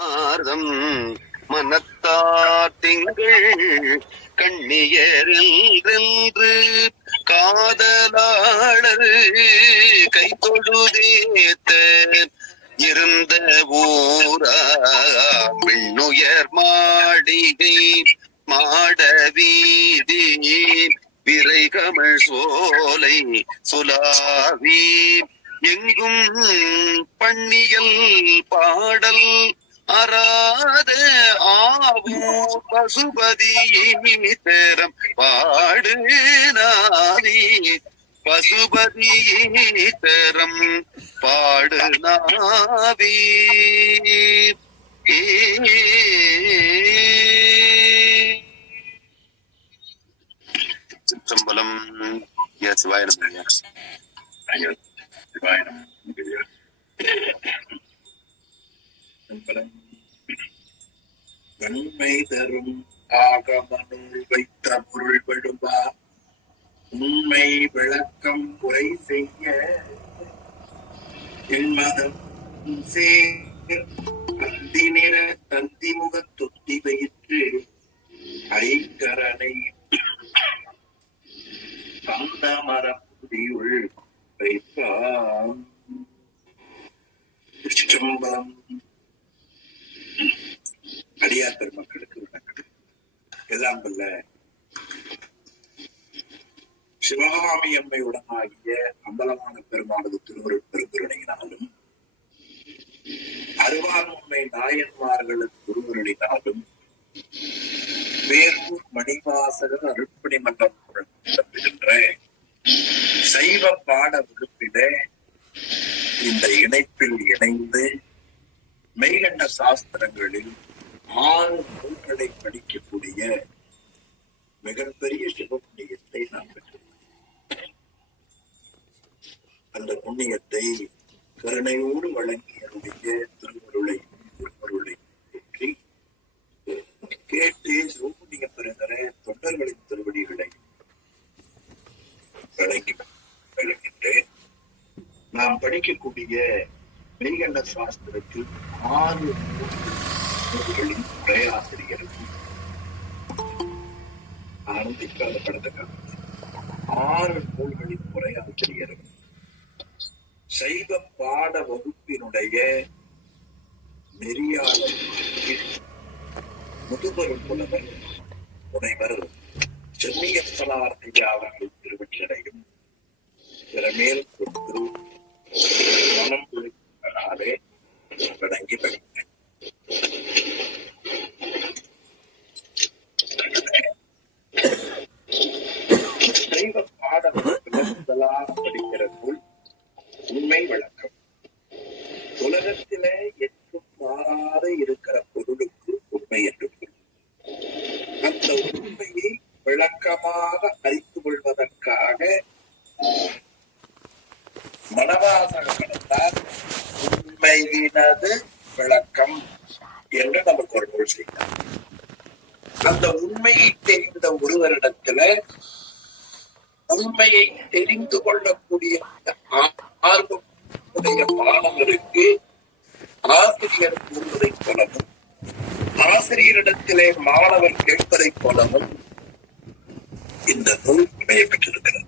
ஆர்தம் மனத்தார் திங்கள் கண்ணியரென்று காதலாளர் கை தொழுதேத்த இருந்த ஊரா விண்ணுயர் மாளிகை மாட வீதி விரைகமழ் சோலை சுலாவி எங்கும் பண்ணியல் பாடல் அராத ஆவூர் பசுபதி தரம் பாடு நாவி பசுபதி தரம் பாடு நாவி சிற்றம்பலம் சிவாய நன்மை தரும் ஆகமனுள் வைத்த பொருள் விடுவா உண்மை விளக்கம் குறை செய்ய என்மதம் அந்தி நிற தந்திமுக தொட்டி வைத்து ஐங்கரனை பந்த மரப்புடியுள் வைப்பான். திருச்சிற்றம்பலம். அடியார் பெருமக்களுக்கு வணக்கம். எல்லாம் வல்ல சிவகாமி அம்மையுடனாகிய அம்பலமான பெருமானது திருவருட் பெருங்குருணையினாலும் அருவான்மை நாயன்மார்களுக்கு குருவருளினாலும் வேறூர் மணிவாசகர் அருட்பணி மன்றம் நடத்துகின்ற சைவ பாட வகுப்பிலே இந்த இணைப்பில் இணைந்து மெய்கண்ட சாஸ்திரங்களில் 6 நூல்களை படிக்கக்கூடிய மிகப்பெரிய சிவபுண்ணியத்தை நாம் பெற்றிருக்கிறோம். அந்த புண்ணியத்தை கருணையோடு வழங்கியருடைய திருவருளை பற்றி கேட்டு சிவபுண்ணியம் பெறுகிற தொண்டர்களின் திருவடிகளை வழங்குகின்றேன். நாம் படிக்கக்கூடிய மெய்கண்ட சாஸ்திரத்தில் 6 நூல்களின் உரையாசிரியர்கள் ஆரம்பிக்காத படத்துக்காக 6 நூல்களின் உரையாசிரியர்கள் சைவ பாட வகுப்பினுடைய நெறியாளர் முதுபெரும் புலவர் முனைவர் சென்னியத்தனார் ஐயா அவர்கள் திருவடிகளையும் திறமேல் கொண்டு மனம் குளிப்பதனாலே வணங்கி படித்தேன். சைவ பாட முதலாக படிக்கிற நூல் உண்மை விளக்கம். உலகத்திலே எங்கும் மாறாத இருக்கிற பொருளுக்கு உண்மை என்று பொருள். அந்த உண்மையை விளக்கமாக அறிந்து கொள்வதற்காக மனவாசகத்தால் உண்மையினது விளக்கம் என்று நமக்கு ஒரு நூல் செய்தார். அந்த உண்மையை தெரிந்த ஒருவரிடத்துல உண்மையை தெரிந்து கொள்ளக்கூடிய ஆர்வமுடைய மாணவருக்கு ஆசிரியர் கூறுவதைப் போலவும் ஆசிரியரிடத்திலே மாணவர் கேட்பதைப் போலவும் இந்த நூல் அமைய பெற்றிருக்கிறது.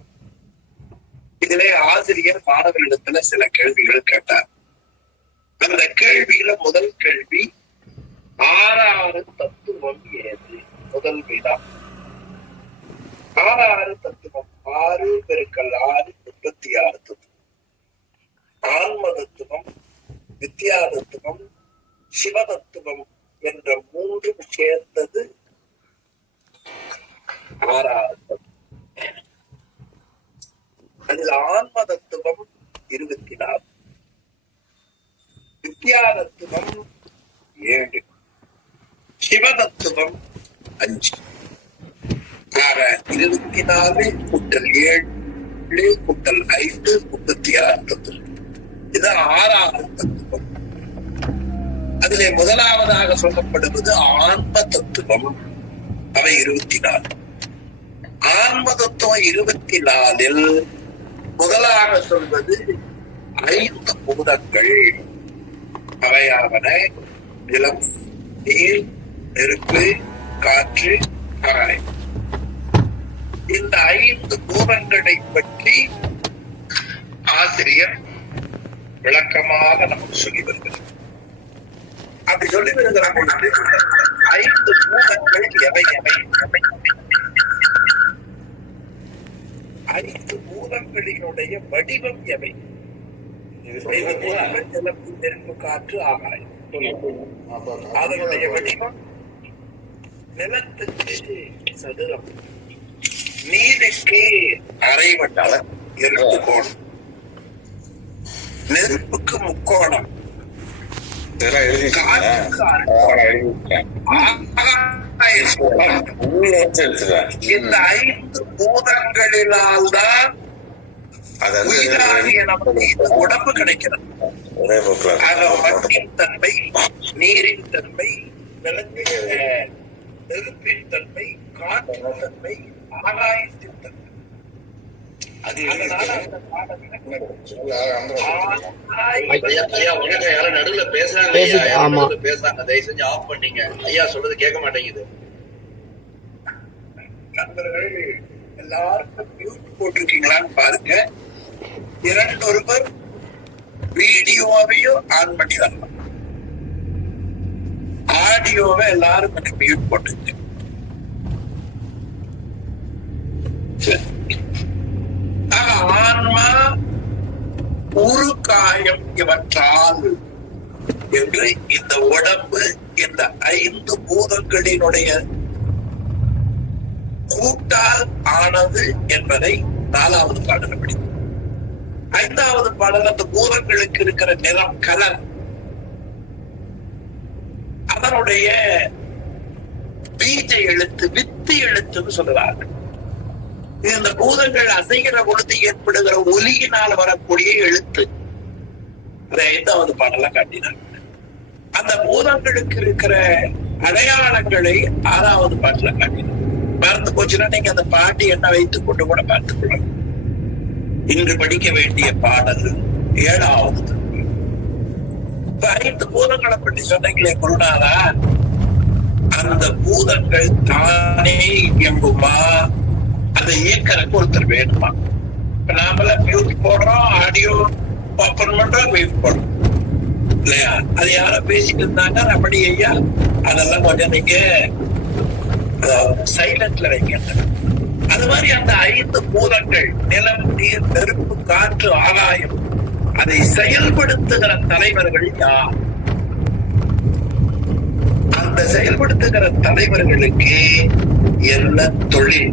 இதிலே ஆசிரியர் மாணவரிடத்துல சில கேள்விகள் கேட்டார். அந்த கேள்வியில முதல் கேள்வி 6 தத்துவம் ஏது? முதல் வினா 6 தத்துவம். 6 பெருக்கல் 6 36 தத்துவம். ஆன்ம தத்துவம், வித்யா தத்துவம், சிவதத்துவம் என்ற 3 சேர்ந்தது 6 தத்துவம். அதில் ஆன்ம தத்துவம் 24, வித்யா தத்துவம் 7, சிவதத்துவம் 5. 24 கூட்டல் 7 கூட்டல் 5 36 தத்துவம். இது 6 தத்துவம். அதிலே முதலாவதாக சொல்லப்படுவது ஆன்ம தத்துவம். அவை 24. ஆன்ம தத்துவம் 24 முதலாக சொல்வது 5 பூதங்கள். அவையாவன நிலம், நீர், நெருப்பு, காற்று, ஆகாயம். இந்த 5 பூதங்களை பற்றி ஆசிரியர் விளக்கமாக நமக்கு சொல்லி வருகிறார். அப்படி சொல்லி வருகிற பொழுது 5 பூதங்கள் எவை எவை 5 பூதங்களினுடைய வடிவம் எவை? 5 பூதங்கள் நிலப்பு, நெருப்பு, காற்று, ஆகாயம். அதனுடைய வடிவம் நிலத்துக்கு சதுரம், நீருக்கு அரைவட்டம், 2 கோணம், நெருப்புக்கு முக்கோணம், காற்றுக்கு இந்த 5 பூதங்களினால் தான் உயிராகிய நமக்கு இந்த உடம்பு கிடைக்கிறது. மண்ணின் தன்மை, நீரின் தன்மை, நெருப்பின் தன்மை, காற்றின் தன்மை, ஆகாயத்தின் தன்மை. நடுவுல பேசுறாங்க, தயவு செஞ்சு ஆஃப் பண்ணீங்க. ஐயா சொல்றது கேட்க மாட்டேங்குது. நண்பர்கள் எல்லாருக்கும் மியூட் போட்டிருக்கீங்களான்னு பாருங்க. ஒருவர் வீடியோவையும் ஆன் பண்ணி வரலாம். ஆடியோவை எல்லாரும் கொஞ்சம் மியூட் போட்டுங்க. ஆன்மா ஒரு காயம் இவற்றால் என்று இந்த உடம்பு இந்த 5 பூதங்களினுடைய கூட்டால் ஆனது என்பதை 4வது பாடல படிக்கும். 5வது பாடல் அந்த பூதங்களுக்கு இருக்கிற நிறம், கலர், அதனுடைய பீஜ எழுத்து, வித்து எழுத்துன்னு சொல்லுவார்கள். இந்த பூதங்கள் அசைகிற பொழுது ஏற்படுகிற ஒலியினால் வரக்கூடிய எழுத்து. அதை 5வது பாடல காட்டினாங்க. அந்த பூதங்களுக்கு இருக்கிற அடையாளங்களை 6வது பாட்டுல காட்டினாங்க. மறந்து போச்சுன்னா நீங்க அந்த பாட்டு என்ன வைத்துக் கொண்டு கூட பார்த்துக் கொள்ளலாம். இன்று படிக்க வேண்டிய பாடல் 7வது. 5 பூதங்களை பற்றி சொன்னீங்களே குருநாதா, அந்த பூதங்கள் தானே இயங்குமா? அதை இயக்கறக்கு ஒருத்தர் வேணுமா? இப்ப நாமள மியூட் போடுறோம், ஆடியோ ஓபன் பண்றோம், மியூட் போடுறோம் இல்லையா? அது யாரோ பேசிட்டு இருந்தாங்க, அப்படி ஐயா அதெல்லாம் கொஞ்சம் நீங்க சைலண்ட்ல வைக்க. அது மாதிரி அந்த 5 பூதங்கள் நிலம், நீர், நெருப்பு, காற்று, ஆகாயம், அதை செயல்படுத்துகிற தலைவர்கள் யார்? அந்த செயல்படுத்துகிற தலைவர்களுக்கு என்ன தொழில்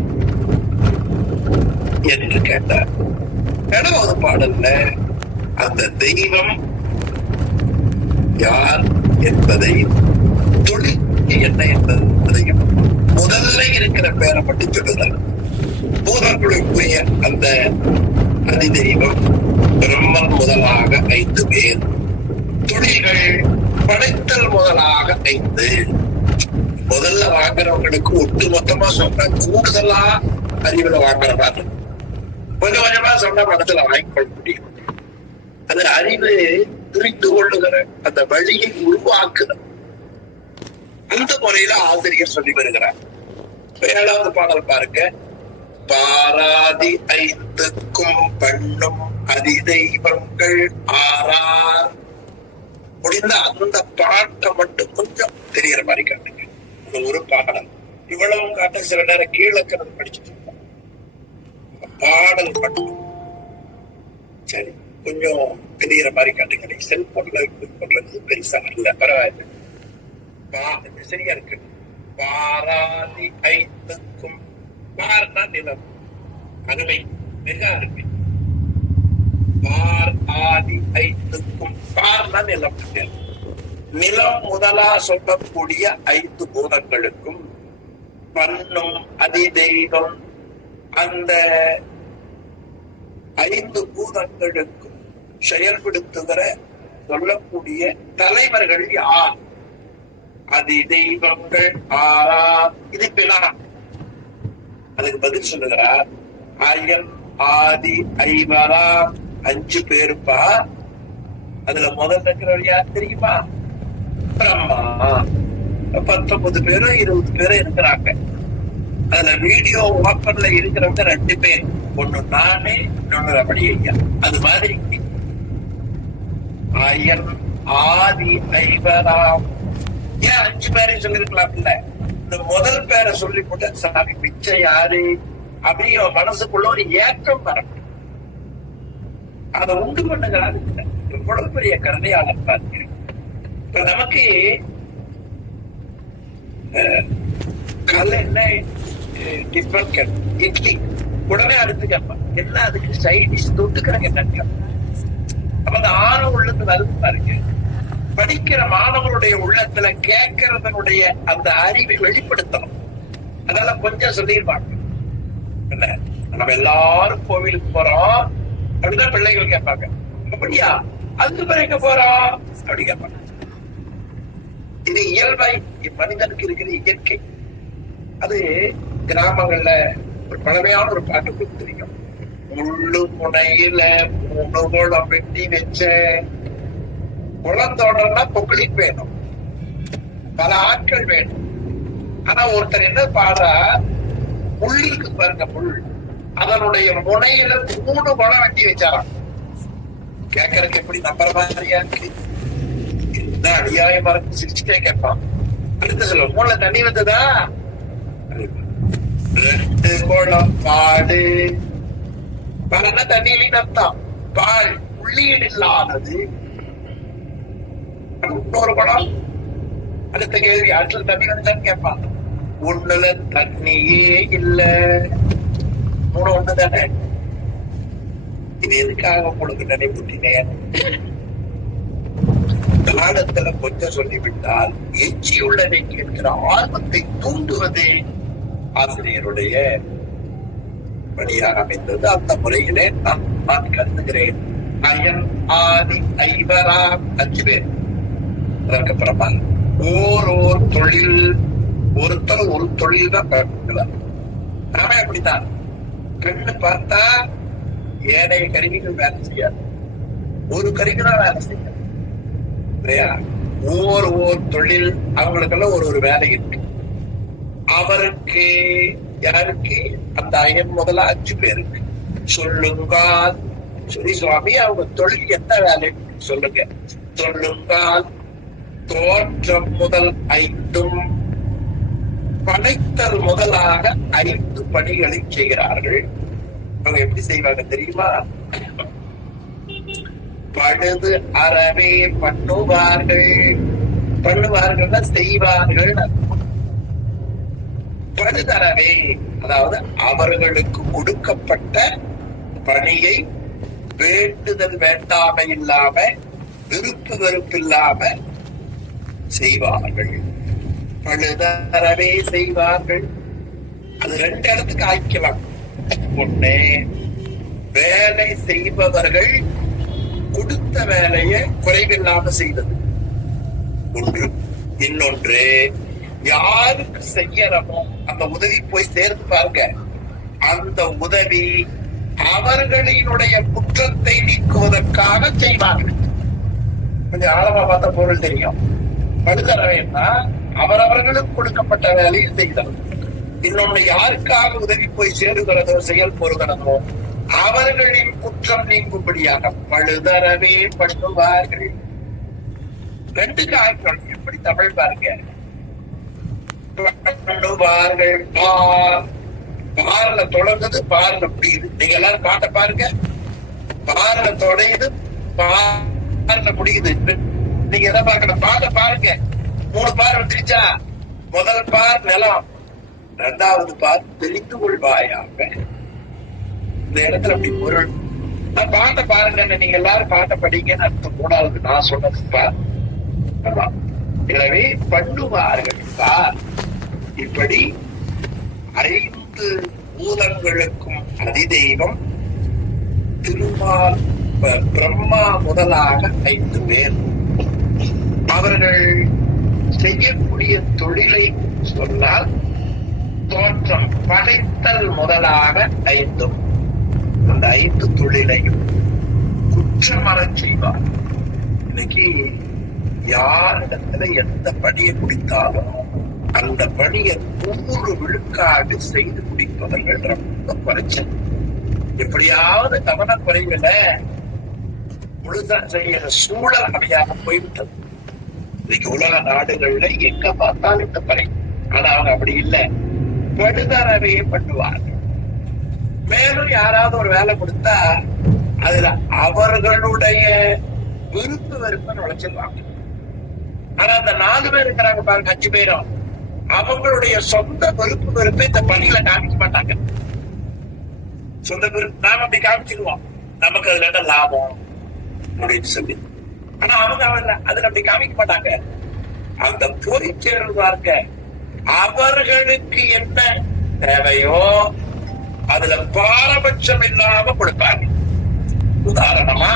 என்று கேட்டார். 7வது பாடல்ல அந்த தெய்வம் யார் என்பதை, தொழில் என்ன என்பதையும் முதல்ல இருக்கிற பேரை மட்டும் சொல்லுகிறார். பூதங்களுக்குரிய அந்த அதிதெய்வம் பிரம்மன் முதலாக 5 பேர், தொழில்கள் படைத்தல் முதலாக 5. முதல்ல வாங்குறவங்களுக்கு ஒட்டு மொத்தமா சொன்னா கூடுதலா அறிவுல வாங்குறதா, கொஞ்சம் கொஞ்சமா சொன்னா மனசுல வாங்கிக்கொள்ள முடியும். அது அறிவு புரிந்து கொள்ளுகிற அந்த வழியை உருவாக்குற அந்த முறையில ஆசிரியர் சொல்லி வருகிறார். 7வது பாடல் பாருங்க. பாராதி 5க்கும் பண்ணும் அதிதெய்வங்கள் ஆறார். முடிந்த அந்த பாட்டை மட்டும் கொஞ்சம் தெரியற மாதிரி காட்டுங்க. ஒரு பாடல் இவ்வளவு காட்ட சில நேரம் கீழக்கிறது படிச்சுட்டு இருக்கோம். பாடல் மட்டும் சரி கொஞ்சம் தெரியற மாதிரி காட்டுங்க. நீங்க செல்போன்ல பண்றது பெருசா இல்ல, பரவாயில்ல, சரியா இருக்கு. பாராதி 5க்கும், பார்னா நிலம், அருமை, மிக அருமை. பார் ஆதி 5க்கும், பார்னா நிலம், நிலம் முதலா சொல்லக்கூடிய 5 பூதங்களுக்கும் பண்ணும் அதிதெய்வம் அந்த 5 பூதங்களுக்கும் செயல்படுத்துகிற சொல்லக்கூடிய தலைவர்கள் யார்? அதிதெய்வங்கள் ஆறா. இது பின்னா அதுக்கு பதில் சொல்லுகிறார். அயன் ஆதி ஐவரா, 5 பேருப்பா. அதுல முதல்ல இருக்கிறவர் யார் தெரியுமா? பிரம்மா 19 பேரும் 20 பேரும் இருக்கிறாங்க. அதுல வீடியோ ஓப்பன்ல இருக்கிறவங்க 2 பேர், ஒண்ணு நானே, இன்னொன்னு ரமணி ஐயா. அது மாதிரி ஐயன் ஆதி ஐவராம், ஏன் 5 பேரையும் சொல்லிருக்கலாம் இல்ல? இந்த முதல் பேரை சொல்லி போட்ட சாமி மிச்சம் யாரு அப்படிங்கிற மனசுக்குள்ள ஒரு ஏற்றம் வரணும். அதை உண்டு பண்ணுகிறாரு. எவ்வளவு பெரிய கருணையாளர் பாருங்க. இப்ப நமக்கு என்ன டிஃபன் இட்லி உடனே அடுத்து கேட்பான், என்ன அதுக்கு சைடிஷ் தொட்டுக்கிறாங்க என்னன்னு கேட்பான். அப்ப அந்த ஆணவ உள்ளத்துல வருது பாருங்க. படிக்கிற மாணவருடைய உள்ளத்துல கேட்கறதனுடைய அந்த அறிவை வெளிப்படுத்தணும். அதனால கொஞ்சம் சொல்லிருப்பாங்க, என்ன நம்ம எல்லாரும் கோவிலுக்கு போறோம் அப்படிதான் பிள்ளைகள் கேட்பாங்க. அப்படியா, அதுக்கு பிறகு எங்க போறோம் அப்படி கேட்பாங்க. இது இயல்பாய் மனிதனுக்கு இருக்கிற இயற்கை. அது கிராமங்கள்ல ஒரு பழமையான ஒரு பாட்டு தெரியும். முள்ளு முனையில 3 குளம் வெட்டி வச்ச, குளத்தோடனா பொக்களின் வேணும், பல ஆட்கள் வேணும். ஆனா ஒருத்தர் என்ன பாடுறா, முள்ளுக்கு பாருங்க, முள் அதனுடைய முனையில 3 குளம் வெட்டி வச்சாராம். கேட்கறதுக்கு எப்படி நம்புற மாதிரியா இருக்கு? என்ன அநியாயமா இருக்கு? சிரிச்சுட்டே கேட்பான். அடுத்து சொல்ல, மூல தண்ணி வந்ததா? 2 குளம் பாடு. பல தண்ணியிலையும் அர்த்தம் பால் உள்ளீடு இல்லாதது. இன்னொரு குளம். அடுத்த கேள்வி, அடுத்த தண்ணி வந்தான்னு கேட்பான். ஒண்ணுல தண்ணியே இல்ல. 3 ஒண்ணு தானே. இது எதுக்காக உங்களுக்கு நினைவுட்டினேன்? காலத்துல கொஞ்சம் சொல்லிவிட்டால் எச்சியுள்ளதை கேட்கிற ஆர்வத்தை தூண்டுவதே ஆசிரியருடைய வழியாக அமைந்தது. அந்த முறையிலே நான் கருதுகிறேன். அயன் ஆதி ஐவராம் 5 பேர். அதற்கப்புறமா ஓர் தொழில், ஒருத்தர் ஒரு தொழில் தான் பார்க்கிறார். நாம அப்படித்தான். கண்ணு பார்த்தா ஏனைய கருவிகள் வேலை செய்யாது, ஒரு கருவி தான் வேலை செய்யாது இல்லையா? ஓர் தொழில், அவங்களுக்கெல்லாம் ஒரு வேலை இருக்கு. அவருக்கு யாருக்கு? அந்த ஐயன் முதல்ல 5 பேருக்கு. சொல்லுங்க சரி சுவாமி, அவங்க தொழில் என்ன வேலை சொல்லுங்க. சொல்லுங்க. தோற்றம் முதல் 5ம் படைத்தல் முதலாக 5 பணிகளை செய்கிறார்கள். அவங்க எப்படி செய்வாங்க தெரியுமா? பழுது அறவே பண்ணுவார்கள். பண்ணுவார்கள் செய்வார்கள். பழுதறவே அதாவது அவர்களுக்கு கொடுக்கப்பட்ட பணியை வேண்டுதல் வேண்டாமை இல்லாம, விருப்பு வெறுப்பு இல்லாம செய்வார்கள். பழுதறவே செய்வார்கள். அது 2 இடத்துக்கு ஆய்க்கலாம். ஒண்ணு, வேலை செய்பவர்கள் கொடுத்த வேலையை குறைவில்லாம செய்தது ஒன்று. இன்னொன்று, யாருக்கு செய்யறமோ அந்த உதவி போய் சேர்ந்து பாருங்க. அந்த உதவி அவர்களினுடைய குற்றத்தை நீக்குவதற்காக செய்வார்கள். கொஞ்சம் ஆழமா பார்த்த பொருள் தெரியும். படுதரவைன்னா அவரவர்களுக்கு கொடுக்கப்பட்ட வேலையை செய்தல். இன்னொன்னு, யாருக்காக உதவி போய் சேருகிறதோ செயல் பொறுகிறதோ அவர்களின் குற்றம் நீங்கும்படியாக பழுதறவே பண்ணுவார்கள். 2க்கு ஆய்வு. எப்படி தமிழ் பாருங்க. பண்ணுவார்கள். பார்ல தொடங்குது, பார்ல முடியுது. நீங்க எல்லாரும் பாட்ட பாருங்க. பார்ல தொடங்குது, பார்ல முடியுது. நீங்க எதை பார்க்கணும்? பாட்ட பாருங்க. 3 பார் வந்துருச்சா? முதல் பார் நிலம், 2வது பார் தெரிந்து கொள்வாயாக. இந்த இடத்துல அப்படி பொருள். பாட்டை பாருங்க. நீங்க எல்லாரும் பாட்டை படிங்கன்னு அர்த்தம். 3வது நான் சொன்னது பார். எனவே பண்ணுவார்கள் பார். இப்படி 5 பூதங்களுக்கும் அதிதெய்வம் திருமால், பிரம்மா முதலாக 5 பேர். அவர்கள் செய்யக்கூடிய தொழிலை சொன்னால் தோற்றம், படைத்தல் முதலாக 5. அந்த 5 தொழிலையும் குற்றமற செய்வார். இன்னைக்கு யாரிடத்துல எந்த பணியை முடித்தாலும் அந்த பணியை 100 விழுக்காடு செய்து முடிப்பவர்கள் ரொம்ப குறைச்சல். எப்படியாவது கவனக்குறைவுல முழுதா செய்யற சூழல் அமையாம போய்விட்டது. இன்னைக்கு உலக நாடுகள்ல எங்க பார்த்தாலும் இந்த பணி. ஆனா அவங்க அப்படி இல்லை, படுதரவையே பண்ணுவார்கள். மேலும் யாராவது ஒரு வேலை கொடுத்தா அதுல அவர்களுடைய விருப்பு வெறுப்பை நுழைச்சிருவாங்க. ஆனா அந்த 4 பேர் இருக்கிறாங்க பாருங்க, 5 பேரும் அவங்களுடைய சொந்த விருப்பு வெறுப்பை இந்த பணியில காமிக்க மாட்டாங்க. சொந்த விருப்பு நாம அப்படி காமிச்சிருவோம், நமக்கு அதுல என்ன லாபம் அப்படின்னு சொல்லி. ஆனா அவங்க அதுல அப்படி காமிக்க மாட்டாங்க. அந்த போய் சேருவாங்க, அவர்களுக்கு என்ன தேவையோ அதுல பாரபட்சம் இல்லாம கொடுப்பாங்க. உதாரணமா,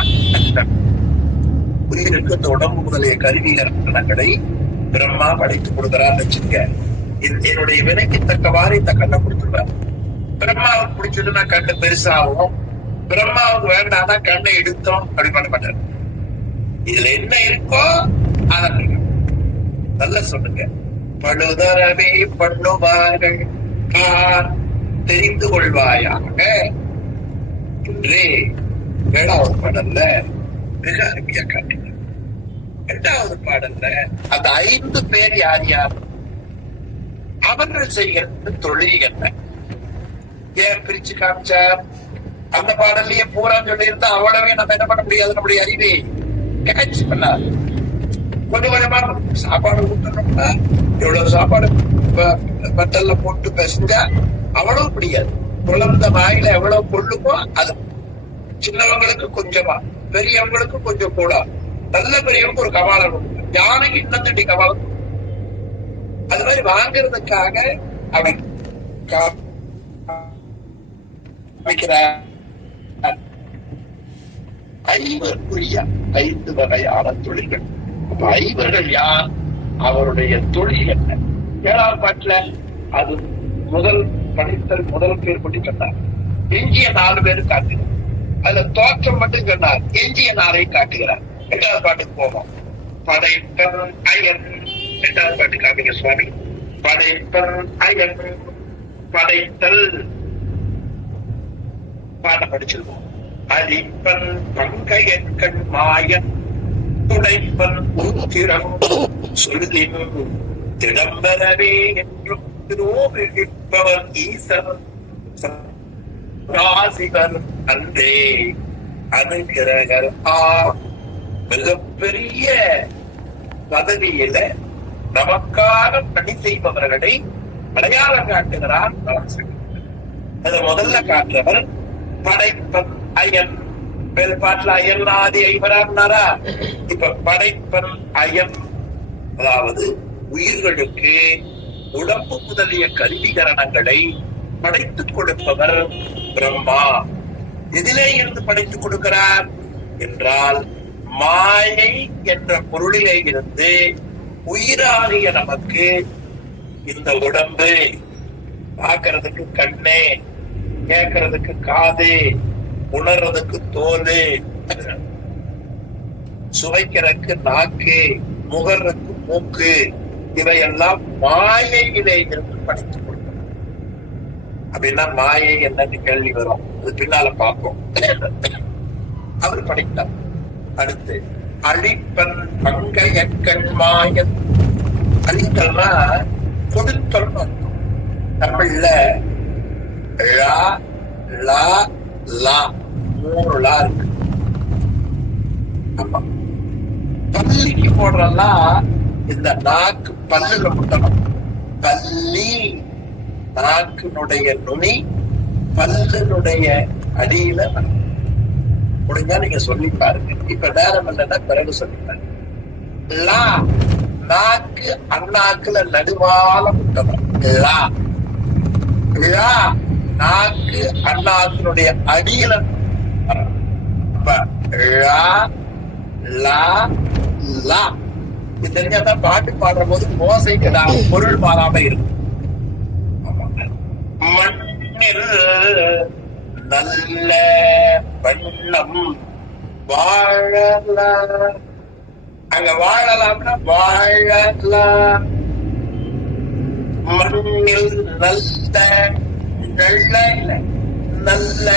உயிருக்கு இந்த உடம்பு முதலிய கருவிகளை பிரம்மா படைத்து கொடுக்கிறான்னு வச்சுக்க, என்னுடைய வினைக்கு தக்கவாறு இந்த கண்ணை கொடுத்துருவார். பிரம்மாவுக்கு பிடிச்சதுன்னா கண்ணு பெருசாகும், பிரம்மாவுக்கு வேண்டாம்னா கண்ணை எடுத்தோம் அப்படி பண்ண மாட்டாரு. இதுல என்ன இருக்கோ அத நல்லா சொல்லுங்க. பழுதரவே பண்ணுவார்கள் தெரிந்து கொள்வாயாக என்றே 7வது பாடல்ல மிக அருமையா காட்டினார். 8வது பாடல்ல அந்த 5 பேர் யார் யார், அவர்கள் செய்கிறது தொழில் என்ன, ஏன் பிரிச்சு காமிச்சார்? அந்த பாடல்லையே பூரா சொல்லி இருந்தா அவ்வளவே நம்ம என்ன பண்ண முடியாது, நம்முடைய அறிவை கேட்ச் பண்ணாது. கொஞ்சம் கொஞ்சமா சாப்பாடு கொடுத்தோம்னா எவ்வளவு சாப்பாடு பட்டல்ல போட்டு பேசுங்க அவ்வளவு பிடிக்காது. குழந்தை வாயில எவ்வளவு கொள்ளுமோ அது சின்னவங்களுக்கு கொஞ்சமா, பெரியவங்களுக்கு கொஞ்சம் கூட. நல்ல பெரியவங்க ஒரு கவாலம் கொடுக்கும், யானைக்கு இன்னும் தட்டி கவாலம். அது மாதிரி வாங்கறதுக்காக அப்படி ஐவருக்குரிய 5 வகையான தொழில்கள். 5 யார், அவருடைய தொழில் என்ன? 7வது பாட்டுல அது முதல் படித்தல் முதல் பேர் பற்றி சொன்னார், எஞ்சிய 4 பேரும் காட்டுகிறார். அதுல தோற்றம் மட்டும் சொன்னார், எஞ்சிய 4 காட்டுகிறார். 8வது பாட்டுக்கு போவோம். படைப்பன் அயன். 8வது பாட்டு காட்டுங்க சுவாமி. படைப்பன் அயன், படைத்தல் பாட்டை படிச்சிருக்கோம். அடிப்பன் பங்கையன் கண் மாயன், துடைப்பன் உத்திரம் சொல்லின் திடம்பரவே என்றும் திருப்பவர் ஈசன் ராசிகர் அன்றே அனுகிரகர். மிகப்பெரிய பதவியில நமக்காக பணி செய்பவர்களை அடையாளம் காட்டுகிறார். அதை முதல்ல காட்டுறவர் படைப்பன் அயன். பாட்டுல அயன்னாதி ஐவரான்னாரா, இப்ப படைப்பன் அயன், அதாவது உயிர்களுக்கு உடம்பு முதலிய கருவிகரணங்களை படைத்துக் கொடுப்பவர் பிரம்மா. எதிலே இருந்து படைத்துக் கொடுக்கிறார் என்றால் மாயை என்ற பொருளிலே இருந்து உயிராகிய நமக்கு இந்த உடம்பு, பார்க்கறதுக்கு கண்ணு, கேட்கறதுக்கு காது, உணர்றதுக்கு தோல், சுவைக்கிறதுக்கு நாக்கு, முகர்றதுக்கு மூக்கு, இவையெல்லாம் மாயையிலே இருந்து படைத்துக் கொடுக்கணும். அப்படின்னா மாயை என்னன்னு கேள்வி வரும், அது பின்னால பார்ப்போம். அவர் படைத்தார். அடுத்து அழிப்பன் பங்கையக்கண் மாயன். அழித்தல்னா கொடுத்தல் அர்த்தம். தமிழ்ல லா லா லா 3 லா இருக்கு. ஆமா, பள்ளிக்கு போடுறலாம் இந்த நாக்கு பல்லுல முட்டணும். பள்ளி நாக்கினுடைய நுனி பல்லுடைய அடியில முடிஞ்சா நீங்க சொல்லி பாருங்க. இப்ப நேரம் இல்லைன்னா பிறகு சொல்லி பாருங்க. லா நாக்கு அண்ணாக்குல நடுவால முட்டணும். லா லா நாக்கு அண்ணாக்கினுடைய அடியில லா லா லா. இது தெரிஞ்சாதான் பாட்டு பாடுற போது மோசைக்கு பொருள் மாறாம இருக்கும். மண்ணில் நல்ல வண்ணம் வாழலாம். அங்க வாழலாம்னா வாழலாம். மண்ணில் நல்ல நல்ல இல்ல நல்ல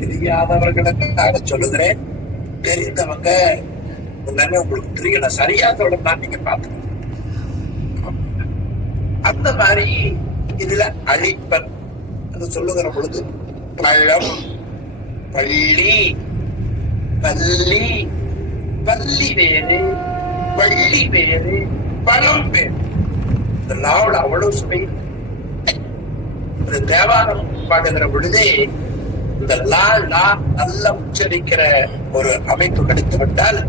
தெரியாதவர்களுக்காக சொல்லுகிறேன். தெரிந்தவங்க எல்லாமே உங்களுக்கு தெரியும். நான் சரியா சொல்லலாம், நீங்க பாத்துக்கணும். அந்த மாதிரி இதுல அழிப்பன் அது சொல்லுகிற பொழுது பழம், பள்ளி, பள்ளி, பள்ளி வேறு, பள்ளி வேறு, பழம் வேறு. இந்த லாவில் அவ்வளவு சுவை. தேவாரம் பாடுகிற பொழுதே இந்த லா நல்லா உச்சரிக்கிற ஒரு அமைப்பு கிடைத்து விட்டால்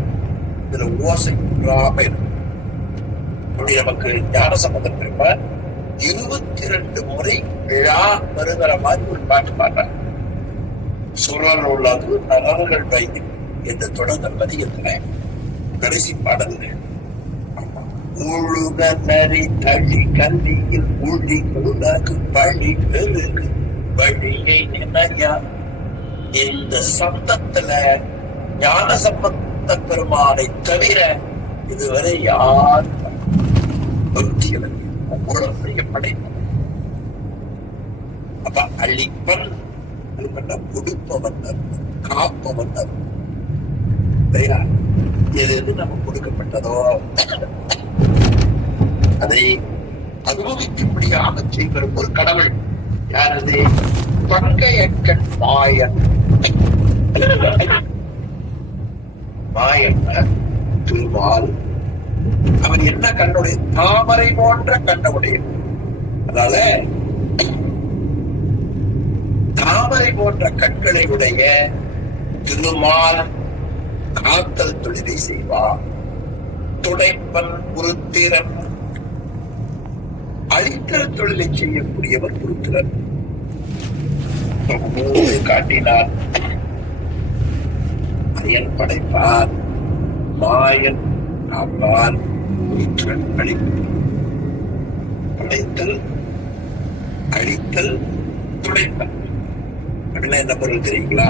இதுல ஓசை இருக்கும். அப்படி நமக்கு ஞானசம்பந்தர் பெருமாள் 22 முறை விழா வருகிற மாதிரி ஒரு பாட்டு பாடுறாங்க. சுழல் உள்ளது நலர்கள் வைக்கும் என்று தொடர்ந்த பதிகத்துல கடைசி பாடல் ஊழுக நரி தள்ளி கல்வியில் ஊழி உலகு பள்ளி பெருகு வழியை நினையா. இந்த சப்தத்துல ஞான சம்பந்த பெருமானை தவிர இதுவரை யார் அவ்வளவு பெரிய படைப்பு. அப்ப அழிப்பன் கொடுப்பவன், காப்பவன். எது நம்ம கொடுக்கப்பட்டதோ அதை அனுபவிக்கும்படியாக செய்கிற ஒரு கடவுள் யாரது? பங்கையக்கண் மாயன். மாயன் திருமால். அவன் என்ன கண்ணுடைய? தாமரை போன்ற கண்ணுடைய. அதனால தாமரை போன்ற கண்களை உடைய திருமால் காத்தல் தொழிலை செய்வார். துடைப்பன் உருத்திரன். அழித்தல் தொழிலை செய்யக்கூடியவர் உருத்திரன். காட்டினார். அயன் படைப்பார். மாயன் காப்பார். உருத்திரன் அழிப்பார். படைத்தல், அழித்தல், துடைப்பல். அப்படின்னா என்ன பொருள் தெரியுங்களா?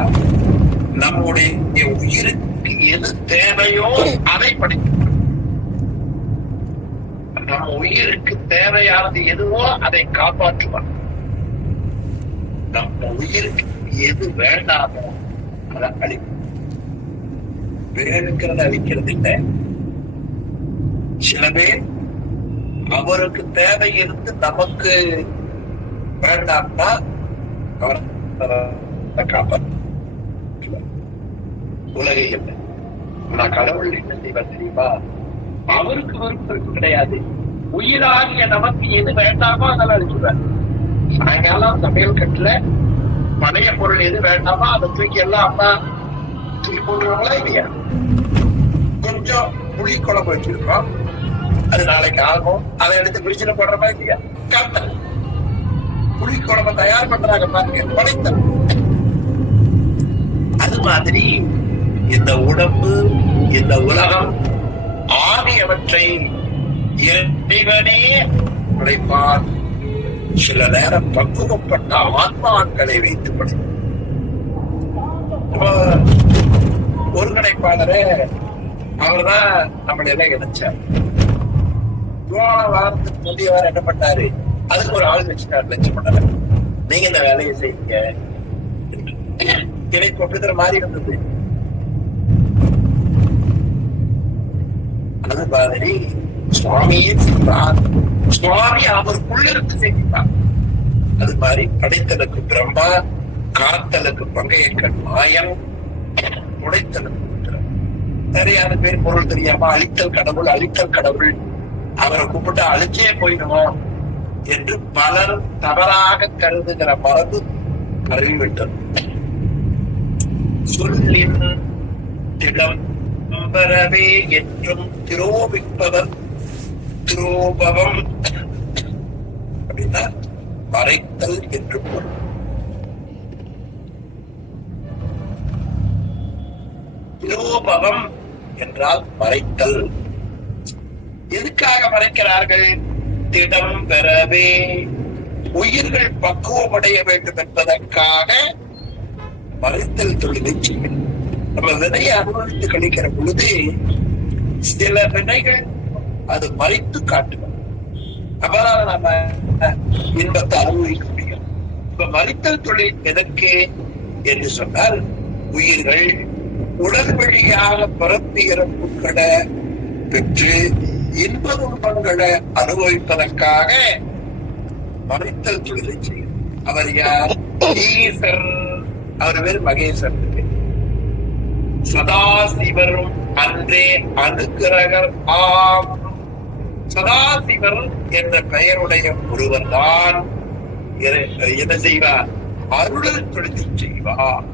நம்முடைய உயிருக்கு எது தேவையோ அதை படைத்து, நம்ம உயிருக்கு தேவையானது எதுவோ அதை காப்பாற்றுவார். நம்ம உயிருக்கு எது வேண்டாமோ அதை அழிக்கும். வேணுங்கிறத அழிக்கிறது இல்லை. சில பேர் அவருக்கு தேவை இருந்து நமக்கு வேண்டாம்னா அவரை காப்பாற்ற உலகை இல்லை. நான் கடவுள் என்ன செய்வார் தெரியுமா? அவருக்கு விருப்பம் கிடையாது. உயிராகிய நமக்கு எது வேண்டாமோ அதெல்லாம் அழிச்சுடுவார். சாயங்காலம் சமையல் கட்டுல பழைய பொருள் எது வேண்டாமோ அதை தூக்கி எல்லாம் அம்மா தூக்கி போட்டுருவாங்களா இல்லையா? கொஞ்சம் புளி குழம்பு வச்சிருக்கோம், அது நாளைக்கு ஆகும், அதை எடுத்து பிரிட்ஜில போடுற மாதிரி இல்லையா? காத்தல். புளி குழம்பு தயார் பண்றாங்க பாருங்க, படைத்தல். அது மாதிரி இந்த உடம்பு, இந்த உலகம் ஆகியவற்றை இறைவனே படைப்பார். சில நேரம் பக்குவப்பட்ட ஆத்மாக்களை வைத்து படைப்பார். ஒருங்கிணைப்பாளரே அவர்தான் நம்மளெல்லாம் இணைச்சார். வாரத்துக்கு முந்தைய வாரம் என்ன பண்ணாரு? அதுக்கு ஒரு ஆள் வச்சுட்டாரு லட்சம். நீங்க இந்த வேலையை செய்யுங்க. இணைப்பு அப்படிங்கிற மாதிரி இருந்தது. அது மாதிரி சுவாமியே செய்வார். சுவாமி அவருக்குள்ள இருந்து செய்வார். அது மாதிரி படைத்தலுக்கு பிரம்மா, காத்தலுக்கு பங்கையக்கண் மாயன், உடைத்தலுக்கு நிறைய பேர் பொருள் தெரியாம அழித்தல் கடவுள், அழித்தல் கடவுள், அவரை கூப்பிட்டு அழிச்சே போயிடுவோம் என்று பலர் தவறாக கருதுகிற மரபு அறிவிவிட்டது. சொல்லின் திடம் பெறவே என்றும் திரோபிப்பவர். திரோபவம் அப்படின்னா மறைத்தல் என்று பொருள். திரோபவம் என்றால் மறைத்தல். எதுக்காக மறைக்கிறார்கள்? திடம் பெறவே, உயிர்கள் பக்குவமடைய வேண்டும் என்பதற்காக மறைத்தல் தொழிலை செய்யும். நம்ம விதையை அனுபவித்து கழிக்கிற பொழுது சில வினைகள் அது மறைத்து காட்டுவோம். அப்பதான் நம்ம இன்பத்தை அனுபவிக்க முடியும். இப்ப மறித்தல் தொழில் எதற்கு என்று சொன்னால், உயிர்கள் உடல் வழியாக பிறப்பு இறப்புகளை பெற்று இன்ப துன்பங்களை அனுபவிப்பதற்காக மறித்தல் தொழிலை செய்யும். அவர் யார்? ஈசர். அவர் பேர் மகேசர். சதாசிவரும் அன்றே அனுக்கிரகர் ஆம். சதாசிவர் என்ற பெயருடைய ஒருவர் தான் என்ன செய்வார்? அருளல் தொழிலை செய்வார்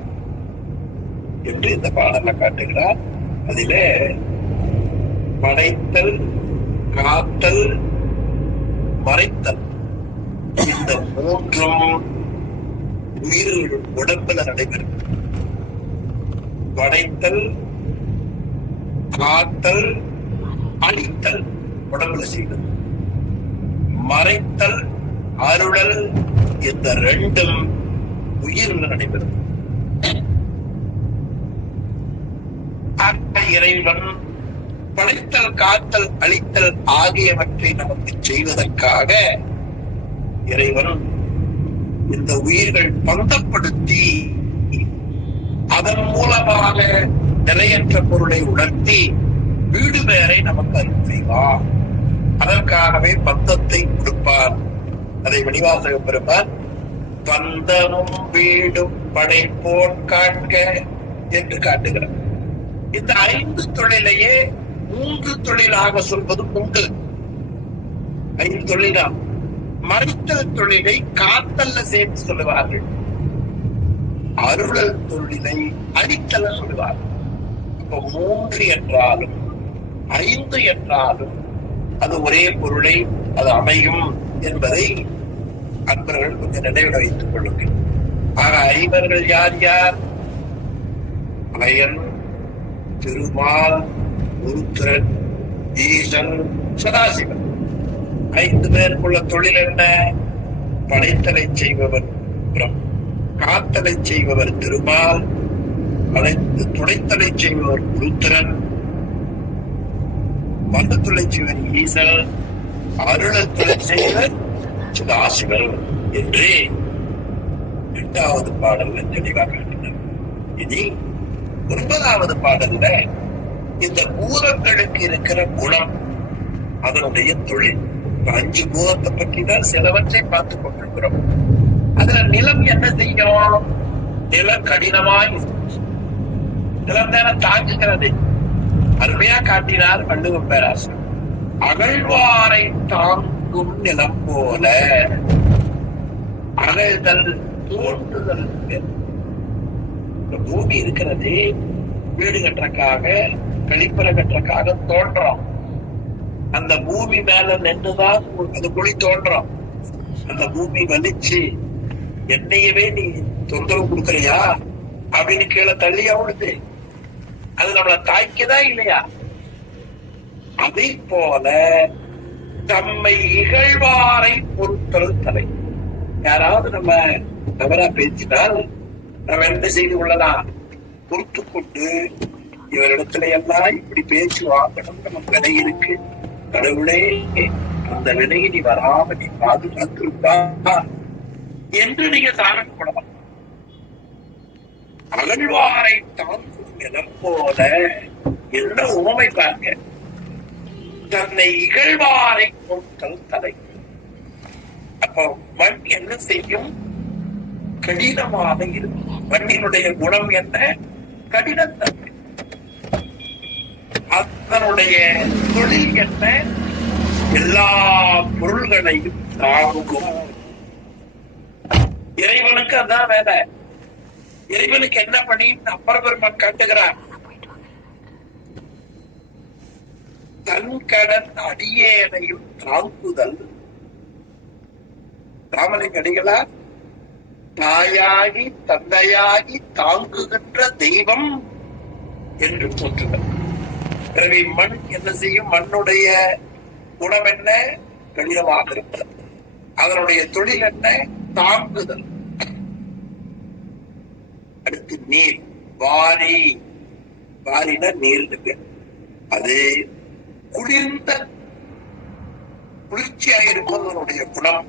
என்று இந்த பாடல காட்டுகிறார். அதிலே படைத்தல், காத்தல், மறைத்தல் இந்த மூன்றும் உயிர்கள் உடம்புல நடைபெறும். படைத்தல், காத்தல், அழித்தல் உடம்புல செய்வது. மறைத்தல், அருளல் இந்த ரெண்டும் உயிரில் நடைபெறும். இறைவன் படைத்தல், காத்தல், அழித்தல் ஆகியவற்றை நமக்கு செய்வதற்காக இறைவன் இந்த உயிர்கள் பந்தப்படுத்தி அதன் மூலமாக நிலையற்ற பொருளை உணர்த்தி வீடு பேரை நமக்கு அருள் செய்வார். அதற்காகவே பந்தத்தை கொடுப்பார். அதை மணிவாசக பெருமான் பந்தமும் வீடும் படைப்போன் காண்க என்று காட்டுகிறார். இந்த 5 தொழிலையே 3 தொழிலாக சொல்வதும் உண்டு. 5 தொழிலா மறைத்தல் தொழிலை காத்தல்ல சேர்த்து சொல்லுவார்கள். அருளல் தொழிலை அடித்தல்ல சொல்லுவார்கள். அப்ப 3 என்றாலும் 5 என்றாலும் அது ஒரே பொருளை அது அமையும் என்பதை அன்பர்கள் கொஞ்சம் நினைவில் வைத்துக் கொள்ளுங்கள். ஆக ஐவர்கள் யார் யார்? அயன், திருமால், உருத்திரன், ஈசன், சதாசிவன். 5 பேருக்குள்ள தொழில் என்ன? படைத்தலை செய்பவர் பிரம், காத்தலை செய்பவர் திருமால், துடைத்தலை செய்பவர் உருத்திரன், மந்தத்துளை செய்வர் ஈசன், அருளத்துளை செய்வர் சதாசிவர் என்று 2வது பாடல்ல தெளிவாக காட்டினார். இனி 9வது பாடல்ல இந்த பூதங்களுக்கு இருக்கிற குணம், அதனுடைய தொழில். 5 பூதத்தை பற்றி தான் சிலவற்றை பார்த்துக் கொண்டிருக்கிறோம். அதுல நிலம் என்ன செய்யும்? நிலம் கடினமாய் நிலம் தானே தாங்குகிறது. அருமையா காட்டினார் வள்ளுவ பேராசர். அகழ்வாரை தாங்கும் நிலம் போல அகழ்தல், தோன்றுதல். பூமி இருக்கிறது, வீடு கட்டுறக்காக, கழிப்பறை கட்டுறக்காக தோன்றும். அந்த பூமி மேல நின்றுதான் அந்த குழி தோன்றும். அந்த பூமி வலிச்சு என்னையவே நீ தொந்தரவு கொடுக்கறியா அப்படின்னு கீழே தள்ளி அவளுது. அது நம்மள தாய்க்குதா இல்லையா? அதை போல தம்மை இகழ்வாரை பொறுத்தல் தலை. யாராவது நம்ம தவறா பேசினால் நம்ம என்ன செய்து கொள்ளலாம்? பொறுத்து கொண்டு இவரிடத்துல எல்லாம் இப்படி பேச்சு வாங்கணும், நமக்கு வினை இருக்கு, கடவுளே அந்த வினையை நீ வராம நீ பாதுகாத்திருப்பா என்று நீங்க தானம் கொள்ளலாம். அகழ்வாரை தாங்கும் நிலம் போல என்ன உவமை பார்க்க, தன்னை இகழ்வாரை பொறுத்தல் தலை. அப்போ மண் என்ன செய்யும்? கடினமாக இருக்கும். மண்ணினுடைய குணம் என்ன? கடினத்தன்மை. அதனுடைய தொழில் என்ன? எல்லா பொருள்களையும் தாங்கும். இறைவனுக்கு அதான் வேலை. இறைவனுக்கு என்ன பண்ணி அப்பர் பெருமான் காட்டுகிறார்? தன் கடன் அடியேனையும் தாங்குதல். ராமலிங்க அடிகளார் தாயாகி தந்தையாகி தாங்குகின்ற தெய்வம் என்று போற்றுதல். எனவே மண் என்ன செய்யும்? மண்ணுடைய குணம் என்ன? கடினமாக இருப்பது. அதனுடைய தொழில் என்ன? தாங்குதல். அடுத்து நீர். வாரி, வாரின நீர், அது குளிர்ந்த குளிர்ச்சியாக இருப்பதனுடைய குணம்,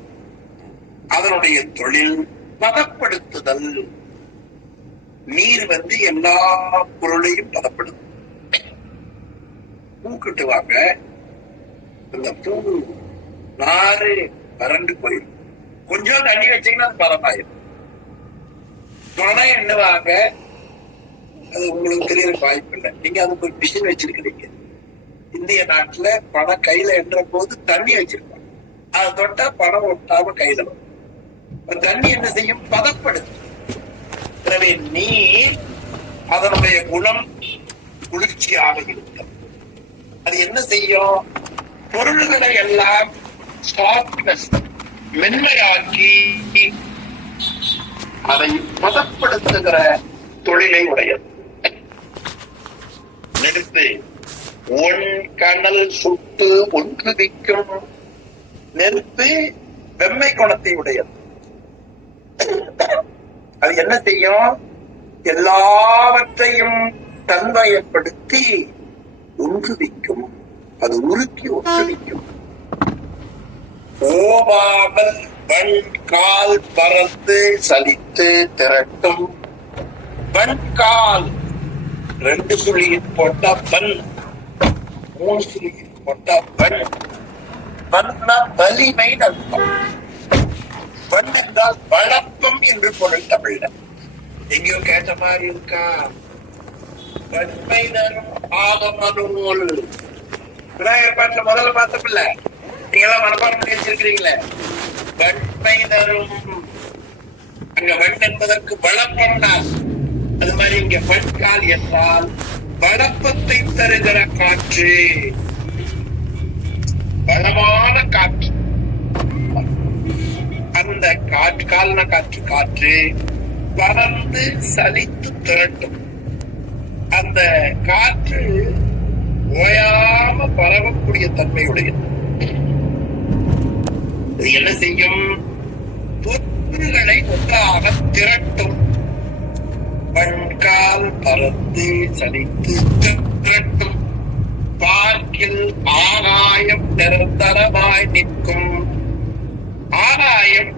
அதனுடைய தொழில் பதப்படுத்துதல். நீர் எல்லா பொருளையும் பதப்படுத்தும். பூ கட்டுவாங்க, அந்த பூ நாறு வறண்டு போயிடும். கொஞ்சம் தண்ணி வச்சீங்கன்னா அது பதமாயிடும். பணம் எண்ணுவாங்க, அது உங்களுக்கு தெரியற வாய்ப்பு இல்லை. நீங்க அதுக்கு ஒரு மிஷின் வச்சிருக்கிறீங்க. இந்திய நாட்டுல பணம் கையில எண்ணுற போது தண்ணி வச்சிருப்பாங்க. அதை தொட்டா பணம் ஒட்டாம கையில வரும். தண்ணி என்ன செய்யும்? பதப்படுத்தும். எனவே நீர் அதனுடைய குணம் குளிர்ச்சியாக இருக்கும். அது என்ன செய்யும்? பொருள்களை எல்லாம் சாஃப்ட்னஸ் மென்மையாக்கி அதை பதப்படுத்துகிற தொழிலை உடையது. நெருப்பு ஒன் கனல் சுட்டு ஒன்று நிற்கும். நெருப்பு வெம்மை குணத்தை உடையது. அது என்ன செய்யும்? எல்லாவற்றையும் தன்மையப்படுத்தி ஒன்றுவிக்கும். அது உருக்கி ஒன்றுவிக்கும். ஓவாமல் வன்கால் பறந்து சலித்து திரட்டும். வன்கால் 2 சுழியில் போட்டா பன், 3 சுழியில் போட்டா பன். பன்னா வலிமை அர்த்தம். பன் என்றால் வழப்பம் என்று பொருள் தமிழ்ல. எங்கேயோ கேட்ட மாதிரி இருக்கா? வன்மை தரும் ஆகம நூல். விநாயகர் பாட்டுல முதல்ல பார்த்தப்பில்ல, நீங்க எல்லாம் மனப்பாடம் பண்ணி வச்சிருக்கிறீங்களே. வன்மை தரும், அங்க வன் என்பதற்கு வளப்பம் தான். அது மாதிரி இங்க வன்கால் என்றால் வளப்பத்தை தருகிற காற்று, வளமான காற்று. அந்த காற்று, கால்ன காற்று, காற்று பறந்து சலித்து திரட்டும். அந்த காற்று ஓயாம பரவக்கூடிய தன்மையுடையது. இது என்ன செய்யும்? பொருள்களை ஒன்றாக திரட்டும். வன்கால் பறந்து சலித்து திரட்டும். பார்க்கில் ஆகாயம் நிரந்தரமாய் நிற்கும். ஆகாயம்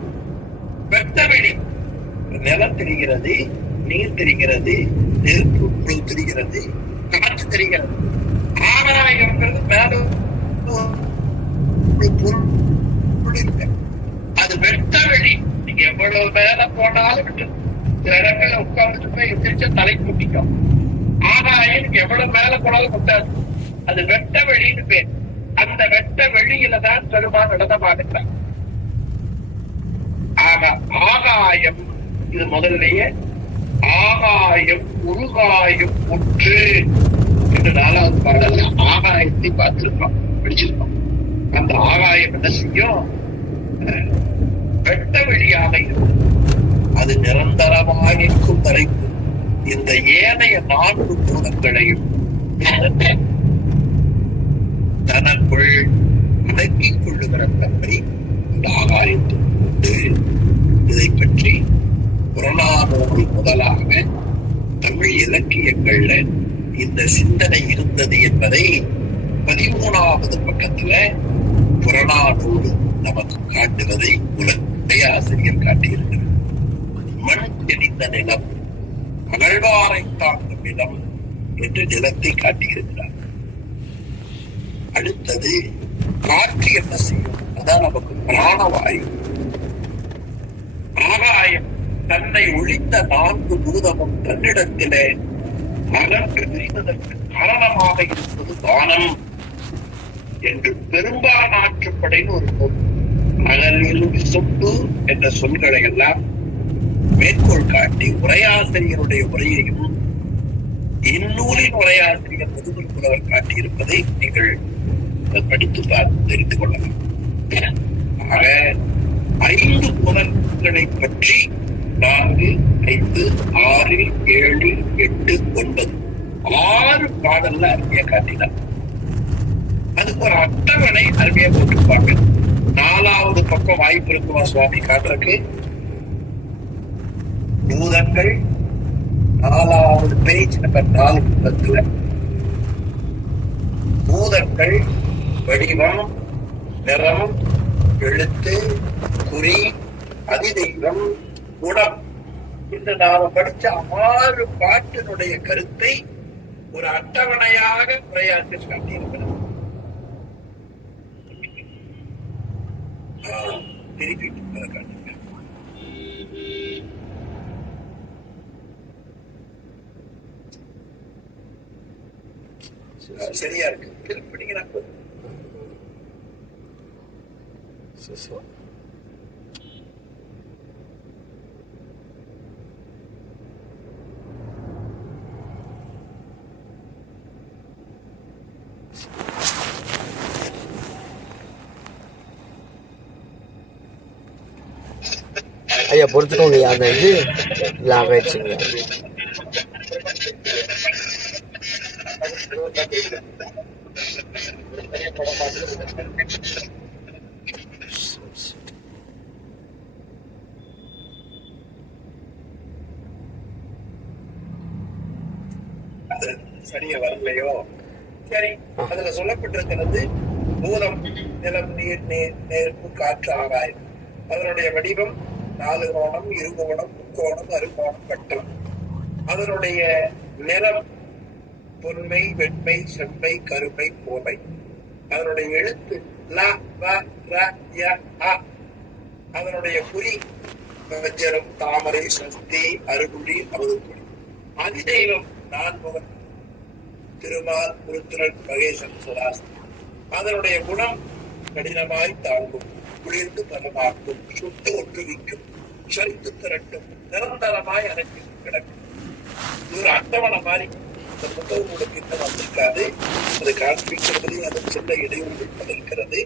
வெட்டவெளி. நிலம் தெரிகிறது, நீர் தெரிகிறது, நெருப்பு தெரிகிறது, காற்று தெரிகிறது. ஆகாயம் மேல அது வெட்டவெளி. நீங்க எவ்வளவு மேல போனாலும் சில இடங்கள்ல உட்கார்ந்துட்டு எந்திரிச்சா தலை கூட்டிக்கும். ஆகாயம் எவ்வளவு மேல போனாலும் கொண்டாது. அது வெட்ட வெளின்னு பேர். அந்த வெட்ட வெளியில தான் பெருமாள் நடனமாடுறார். ஆகாயம், இது முதல்லயே ஆகாயம் உருகாயும் உற்று என்று 4வது பாடல்ல ஆகாயத்தை பார்த்திருக்கோம், பிடிச்சிருக்கோம். அந்த ஆகாயம் என்ன செய்யும்? வெட்ட வெளியாக இருக்கும். அது நிரந்தரமாக இருக்கும் வரைக்கும் இந்த ஏனைய 4 பூதங்களையும் தனக்குள் அடக்கிக் கொள்ளுகிற தன்மை இந்த ஆகாயத்துக்கு. இதை பற்றி புறநானூறு முதலாக தமிழ் இலக்கியங்கள்ல இந்த சிந்தனை இருந்தது என்பதை 13வது பக்கத்துல புறநானூறு நமக்கு காட்டுவதை உலக ஆசிரியர் காட்டியிருக்கிறார். மண் தெரிந்த நிலம், அகழ்வாரை தாக்கும் நிலம் என்று நிலத்தை காட்டியிருக்கிறார். அடுத்தது காற்று என்ன செய்யும்? அதான் நமக்கு பிராணவாயு. ஆகாயம் தன்னை ஒழித்த 4 பூதமும் தன்னிடத்திலே அகன்று விரிவதற்கு காரணமாக இருப்பது வானம் என்று பெரும்பாலாற்றுப்படைன்னு ஒரு பொருள். அகலில் விசும்பு என்ற சொல்களை எல்லாம் மேற்கோள் காட்டி உரையாசிரியருடைய உரையையும் இந்நூலின் உரையாசிரியர் முதுகுல் புலவர் காட்டியிருப்பதை நீங்கள் படித்து பார்த்து தெரிந்து கொள்ளலாம். ஆக 5 புலன்களை பற்றி 4, 5, 6, 7, 8, 9 6 பாடல்ல அருமையா காட்டினார். அதுக்கு ஒரு அட்டவணை அருமையா போட்டுப்பாங்க. 4வது பக்கம் வாய்ப்பு இருக்குமா சுவாமி காட்டுறதுக்கு? பூதங்கள் 4வது பேஜ் நம்பர் 4 பூதங்கள் வடிவம், நிறம், எழுத்து, குறி, அதிதெய்வம், குணம், இந்த நாம படிச்ச 6 பாட்டினுடைய கருத்தை ஒரு அட்டவணையாக உரையாற்றி காட்டியிருக்கிறார். திருப்பி காட்டுங்க. சரியா இருக்கு. திருப்பினீங்கன்னா ஐயா பொறுத்துக்கோங்க. அந்த இது லாக் ஆயிடுச்சுங்க. சரியா வரலையோ? சரி, அதுல சொல்லப்பட்டிருக்கிறது பூதம், நிலம், நீர், நெருப்பு, காற்று, ஆகாயம். அதனுடைய வடிவம் 4 கோணம், 2 கோணம், 3 கோணம், 6 கோணம், வட்டம். அதனுடைய நிறம் பொன்மை, வெண்மை, செம்மை, கருமை, கோவை. அதனுடைய எழுத்து ல, வ, ர, ய, அ. அதனுடைய குறி வஜ்ரம், தாமரை, சஸ்தி, அருகுழி, அவதுகுழி. அதிதெய்வம் 4 திருமால், உருத்திரன், மகேசன், சுராசன். அதனுடைய குணம் கடினமாய் தாங்கும், குளிர்ந்து பலமாக்கும், சுட்டு ஒற்றுவிக்கும், சரித்து திரட்டும், நிரந்தரமாய் அரைத்து கிடக்கும். இது ஒரு அட்டவணை மாதிரி. இந்த புத்தகம் உங்களுக்கு இன்னும் வந்திருக்காது. அது காண்பிக்கிறதுலையும் அது சின்ன இடைவெளிகள் இருக்கிறது.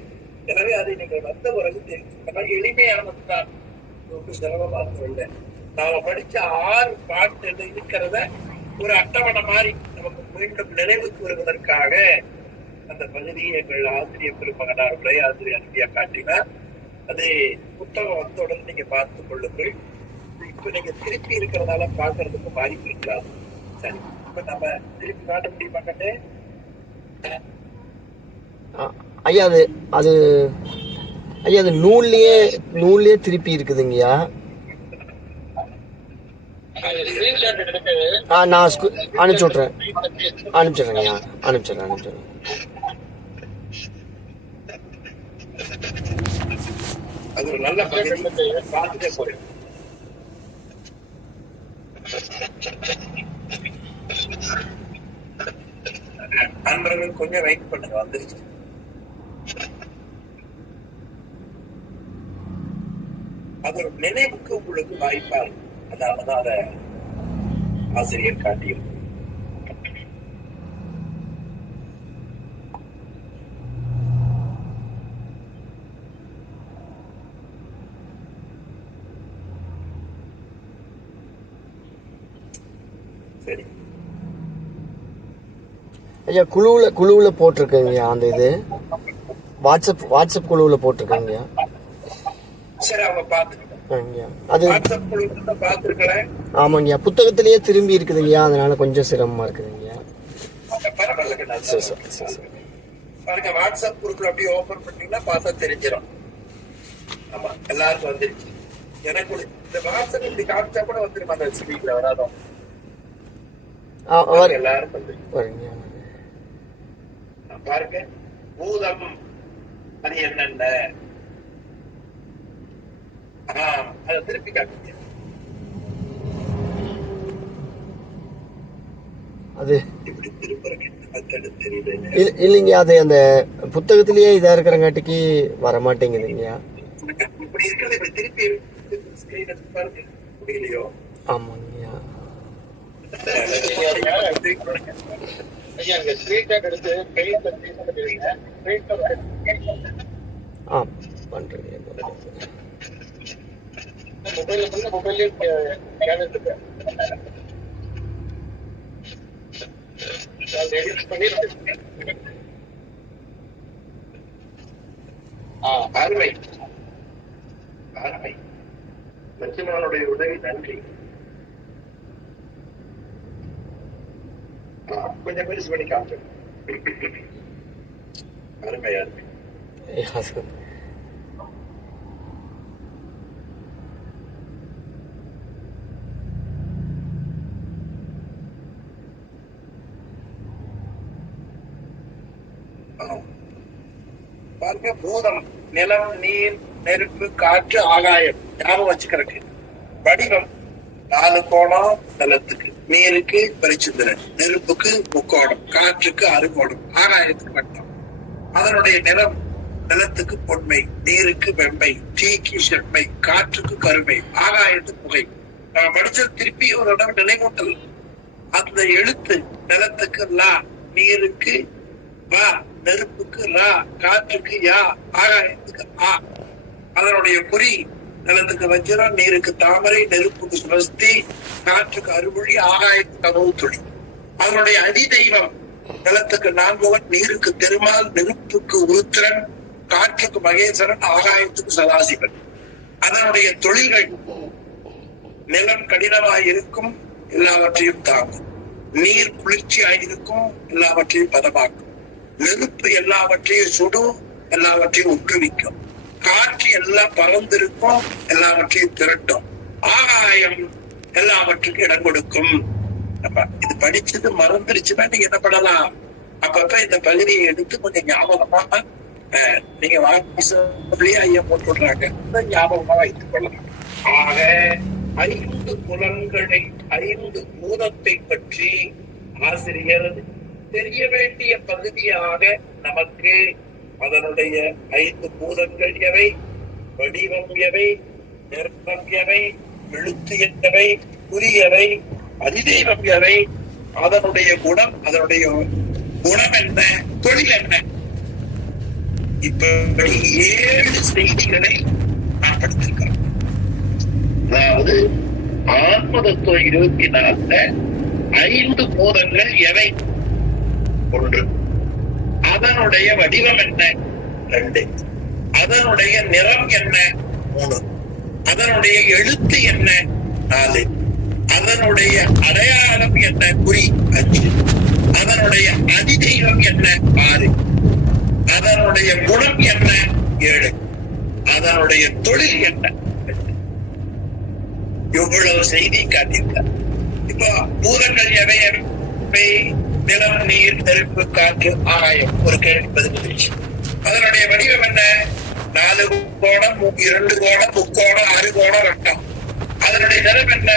எனவே அதை நீங்கள் வந்த பிறகு தெரிஞ்சுக்கலாம். எளிமையானதுதான், ரொம்ப சிரமமாக இல்லை. நாம படிச்ச 6 பாட்டு இருக்கிறத ஒரு அட்டவணை மாதிரி நமக்கு மீண்டும் நினைவுக்கு வருவதற்காக அந்த பகுதியை எங்கள் ஆசிரியர் பெருமகனார் உரையாசிரியர் அனுப்பியா காட்டினார். அது புத்தகம் வந்த உடனே நீங்க பார்த்துக் கொள்ளுங்கள். இப்ப நீங்க திருப்பி இருக்கிறதால பாக்குறதுக்கு வாய்ப்பு இருக்காது. சரி, இப்ப நம்ம திருப்பி காட்ட முடியுமா கண்ணே? ஐயா அது ஐயா அது நூல்லயே திருப்பி இருக்குதுங்கய்யா. நான் அனுப்பிச்சிடுறேங்கய்யா. அனுப்பிச்சிடுறேன். அது ஒரு நல்ல பகுதி, பார்த்துட்டே போறேன். நண்பர்கள் கொஞ்சம் வெயிட் பண்ணுங்க, வந்துருச்சு. அது ஒரு நினைவுக்கு உங்களுக்கு வாய்ப்பா இருக்கும். அதனாலதான் அத ஆசிரியர் காட்டியிருக்கும். சரி ஐயா, குழுவுல போட்டிருக்கேங்கய்யா. அந்த இது வாட்ஸ்அப் குழுவுல போட்டிருக்கேங்கய்யா. சரி, அவங்க பாத்துக்கிட்டோம். அது பாத்துருக்கேன். ஆமாங்கய்யா, புத்தகத்திலேயே திரும்பி இருக்குதுங்கய்யா. அதனால கொஞ்சம் சிரமமா இருக்குதுங்கய்யா. பாருங்க, வாட்ஸ்அப் குரூப்ல அப்படியே ஓபன் பண்ணீங்கன்னா பார்த்தா தெரிஞ்சிடும். ஆமா, எல்லாருக்கும் வந்துருச்சு. எனக்கு இந்த வாட்ஸ்அப் இப்படி காமிச்சா கூட வந்துருமா? அந்த ஸ்கிரீன்ல வராதோ? எல்லாருக்கும் வந்துருச்சு. பாருங்க, பூதம் அது என்னென்ன அதை திருப்பி காட்டுங்க. அது இப்படி திருப்பி தெரியுது இல்லைங்க. அது அந்த புத்தகத்திலேயே இதா இருக்கிறங்காட்டிக்கு வர மாட்டேங்குதுங்கய்யா. இப்படி இருக்கிறது இப்படி திருப்பி ஸ்கிரீன் எடுத்து பாருங்க, முடியலையோ? ஆமாங்கய்யா. பண்றீங்க. அருமை அருமை. லட்சுமணனுடைய உதவி நன்றி. கொஞ்சம் பெருசு பண்ணி காமிச்சு. அருமையா இருக்கு. பாருங்க, பூதம் நிலம், நீர், நெருப்பு, காற்று, ஆகாயம் ஞாபகம் வச்சுக்கிறக்கு. வடிவம் 4 கோணம் நிலத்துக்கு, நீருக்கு பரிசுத்திரன், நெருப்புக்கு முக்கோணம், காற்றுக்கு அறுகோணம், ஆகாயத்துக்கு வட்டம். அதனுடைய நிறம் நிலத்துக்கு பொன்மை, நீருக்கு வெண்மை, தீக்கு செம்மை, காற்றுக்கு கருமை, ஆகாயத்துக்கு புகை. நான் படிச்சது திருப்பி ஒரு இடம் நினைவூட்டல். அந்த எழுத்து நிலத்துக்கு லா, நீருக்கு வா, நெருப்புக்கு ரா, காற்றுக்கு யா, ஆகாயத்துக்கு ஆ. அதனுடைய குறி நிலத்துக்கு வஜ்ரம், நீருக்கு தாமரை, நெருப்புக்கு சுவஸ்தி, காற்றுக்கு அறுமொழி, ஆகாயத்துக்கு அமௌத்துளி. அதனுடைய அடி தெய்வம் நிலத்துக்கு நான்குவன், நீருக்கு திருமால், நெருப்புக்கு உருத்திரன், காற்றுக்கு மகேஸ்வரன், ஆகாயத்துக்கு சதாசிவன். அதனுடைய தொழில்கள் நிலம் கடினமாய் இருக்கும், எல்லாவற்றையும் தாங்கும். நீர் குளிர்ச்சியாயிருக்கும், எல்லாவற்றையும் பதமாக்கும். நெருப்பு எல்லாவற்றையும் சுடும், எல்லாவற்றையும் ஒற்றுவிக்கும். காற்று எல்லாம் பறந்திருக்கும், எல்லாவற்றையும் திரட்டும். ஆகாயம் எல்லாவற்றுக்கும் இடம் கொடுக்கும். இது படிச்சது மறந்துருச்சுன்னா நீங்க என்ன பண்ணலாம், அப்பப்ப இந்த பகுதியை எடுத்து கொஞ்சம் ஞாபகமா நீங்க வாட்ஸ்அப்லயே ஐயா போட்டு விடுறாங்க, ஞாபகமா வைத்துக் கொள்ளலாம். ஆக 5 புலன்களை, 5 பூதத்தை பற்றி ஆசிரியர் தெரிய வேண்டிய பகுதியாக நமக்கு அதனுடைய 5 பூதங்கள் எவை, வடிவம் எவை, நிறமம் எவை, எழுத்து எவை, குறியவை, அதிதெய்வம் எவை, அதனுடைய குணம், அதனுடைய குணம் என்ன, தொழில் என்ன, இப்படி 7 செய்திகளை நான் படித்திருக்கிறோம். அதாவது ஆன்மதத்துவம் 24 5 பூதங்கள் எவை 1, அதனுடைய வடிவம் என்ன 2, அதனுடைய நிறம் என்ன 3, அதனுடைய எழுத்து என்ன 4, அதனுடைய அடையாளம் என்ன குறி 5, அதனுடைய அதிதெய்வம் என்ன 6, அதனுடைய குணம் என்ன 7, அதனுடைய தொழில் என்ன 8. இவ்வளவு செய்தி காட்டியிருக்கார். இப்போ பூதங்கள் எவை எவை, நிலம், நீர், நெருப்பு, காற்று, ஆகாயம். ஒரு கேள்வி பதில். அதனுடைய வடிவம் என்ன, 4 கோணம், 2 கோணம், முக்கோணம், 6 கோணம், வட்டம். அதனுடைய நிறம் என்ன,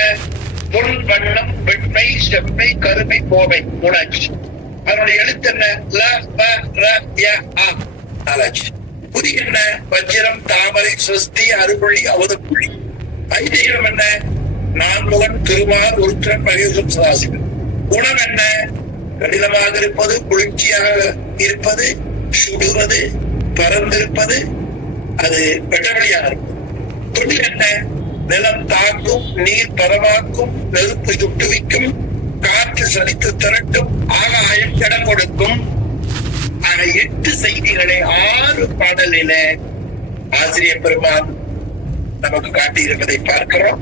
பொன், வண்ணம், வெண்மை, செம்மை, கருமை, கோவை, 3 அச்சு. அதனுடைய எழுத்து என்ன, ல, ப, ர, ய, ஆ, 4 அச்சு. குறி என்ன, வஜ்ரம், தாமரை, சுஸ்தி, அறுபுள்ளி, அவதப்புள்ளி. ஐதெய்வம் என்ன, நான்முகன், திருமால், உருத்திரன், மகேஸ்வரன், சதாசிவன். குணம் என்ன, கடினமாக இருப்பது, குளிர்ச்சியாக இருப்பது, சுடுவது, பறந்திருப்பது, அது வெட்டவெளியாக இருக்கும். தொழில் என்ன, நிலம் தாக்கும், நீர் பரவாக்கும், நெருப்பு சுட்டுவிக்கும், காற்று சலித்து திரட்டும், ஆகாயம் இடம் கொடுக்கும். ஆக 8 செய்திகளை 6 பாடலில ஆசிரியர் பெருமான் நமக்கு காட்டியிருப்பதை பார்க்கிறோம்.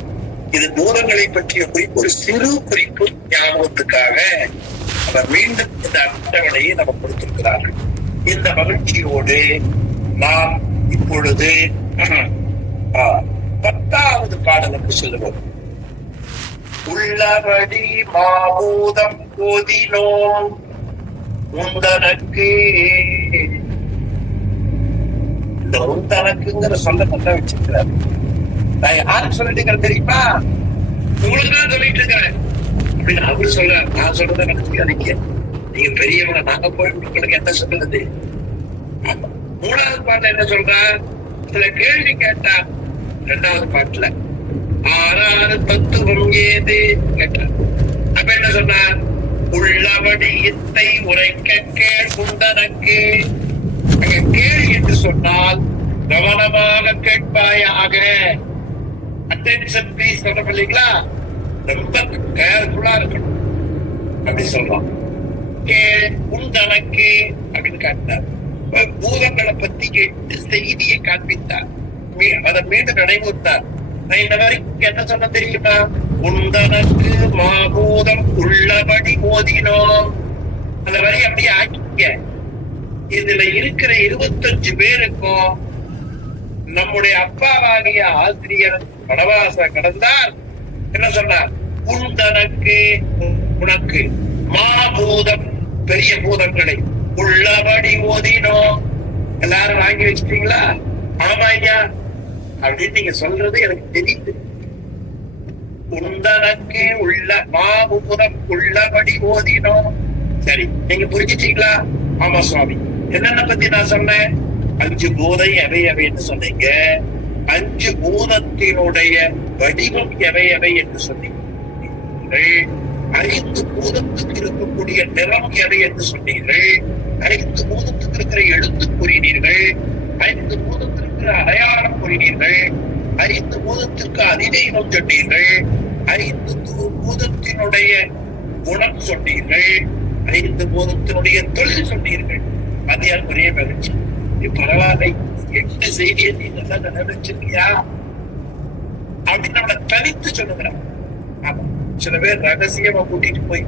இது பூதங்களை பற்றிய குறிப்பு, ஒரு சிறு குறிப்பு ஞாபகத்துக்காக அவர் மீண்டும் இந்த அட்டவணையை நமக்கு கொடுத்திருக்கிறார்கள். இந்த மகிழ்ச்சியோடு நாம் இப்பொழுது 10வது பாடலுக்கு செல்வோம். உள்ளபடி மாபூதம் போதினோம் உந்தனக்கு. இந்த உந்தனக்குங்கிற சொல்ல மட்டும் வச்சிருக்கிறார். நான் யாருக்கு சொல்லிட்டு தெரியுமா, உங்களுக்கு தான் சொல்லிட்டு இருக்கிறேன் அப்படின்னு அவரு சொல்றாரு. நான் சொல்றதை நினைச்சுக்காதீங்க, நீங்க பெரியவங்க, நாங்க போய் உங்களுக்கு என்ன சொல்றது. 3வது பாட்டுல என்ன சொல்றார், சில கேள்வி கேட்டார். 2வது பாட்டுல 6 தத்துவம் ஏது கேட்டார். அப்ப என்ன சொன்னார், உள்ளபடி இத்தை உரைக்க கேள் உண்டனக்கு. அங்க கேள்வி என்று சொன்னால் கவனமாக கேட்பாயாக, அட்டென்ஷன் ப்ளீஸ் சொல்றோம் இல்லைங்களா, ரொம்ப கேர்ஃபுல்லா இருக்கணும் அப்படி சொல்றோம். கேள் உண்டனக்கு அப்படின்னு காட்டினார். பூதங்களை பத்தி 8 செய்தியை காண்பித்தார். அதை மீண்டும் நினைவுத்தார். நான் இந்த வரைக்கும் என்ன சொன்ன தெரியுமா, உந்தனக்கு மாபூதம் உள்ளபடி ஓதினோம். அந்த வரி அப்படியே ஆக்கிக்க. இதுல இருக்கிற 25 பேருக்கும் நம்முடைய அப்பாவாகிய ஆசிரியர் வனவாச கடந்தார். என்ன சொன்னார்? உண்டனக்கு உனக்கு மாபூதம் பெரிய பூதங்களை உள்ளபடி ஓதினோம். எல்லாரும் வாங்கி வச்சுட்டீங்களா? ஆமா ஐயா அப்படின்னு நீங்க சொல்றது எனக்கு தெரியுது. உண்டனக்கு உள்ள மாபூதம் உள்ளபடி ஓதினோம். சரி, நீங்க புரிஞ்சுட்டீங்களா? ஆமா சுவாமி. என்னென்ன பத்தி நான் சொன்னேன்? 5 பூதை எவை எவைன்னு சொன்னீங்க. 5 பூதத்தினுடைய வடிவம் எவை எவை என்று சொன்னீங்க. 5 பூதத்துக்கு இருக்கக்கூடிய நிறம் எவை என்று சொன்னீர்கள். 5 பூதத்துக்கு இருக்கிற எழுத்து கூறினீர்கள். 5 பூதத்திற்கு இருக்கிற அடையாளம் கூறினீர்கள். 5 பூதத்திற்கு அதிதெய்வம் சொன்னீர்கள். 5 பூதத்தினுடைய குணம் சொன்னீர்கள். 5 பூதத்தினுடைய தொழில் சொன்னீர்கள். மதியால் பெரிய மகிழ்ச்சி. பரவாயில்லை, 8 செய்தியை நீ நல்லா நினைச்சிருக்கியா அப்படின்னு நம்மளை தனித்து சொல்லுகிறான். ஆமா, சில பேர் ரகசியமா கூட்டிட்டு போய்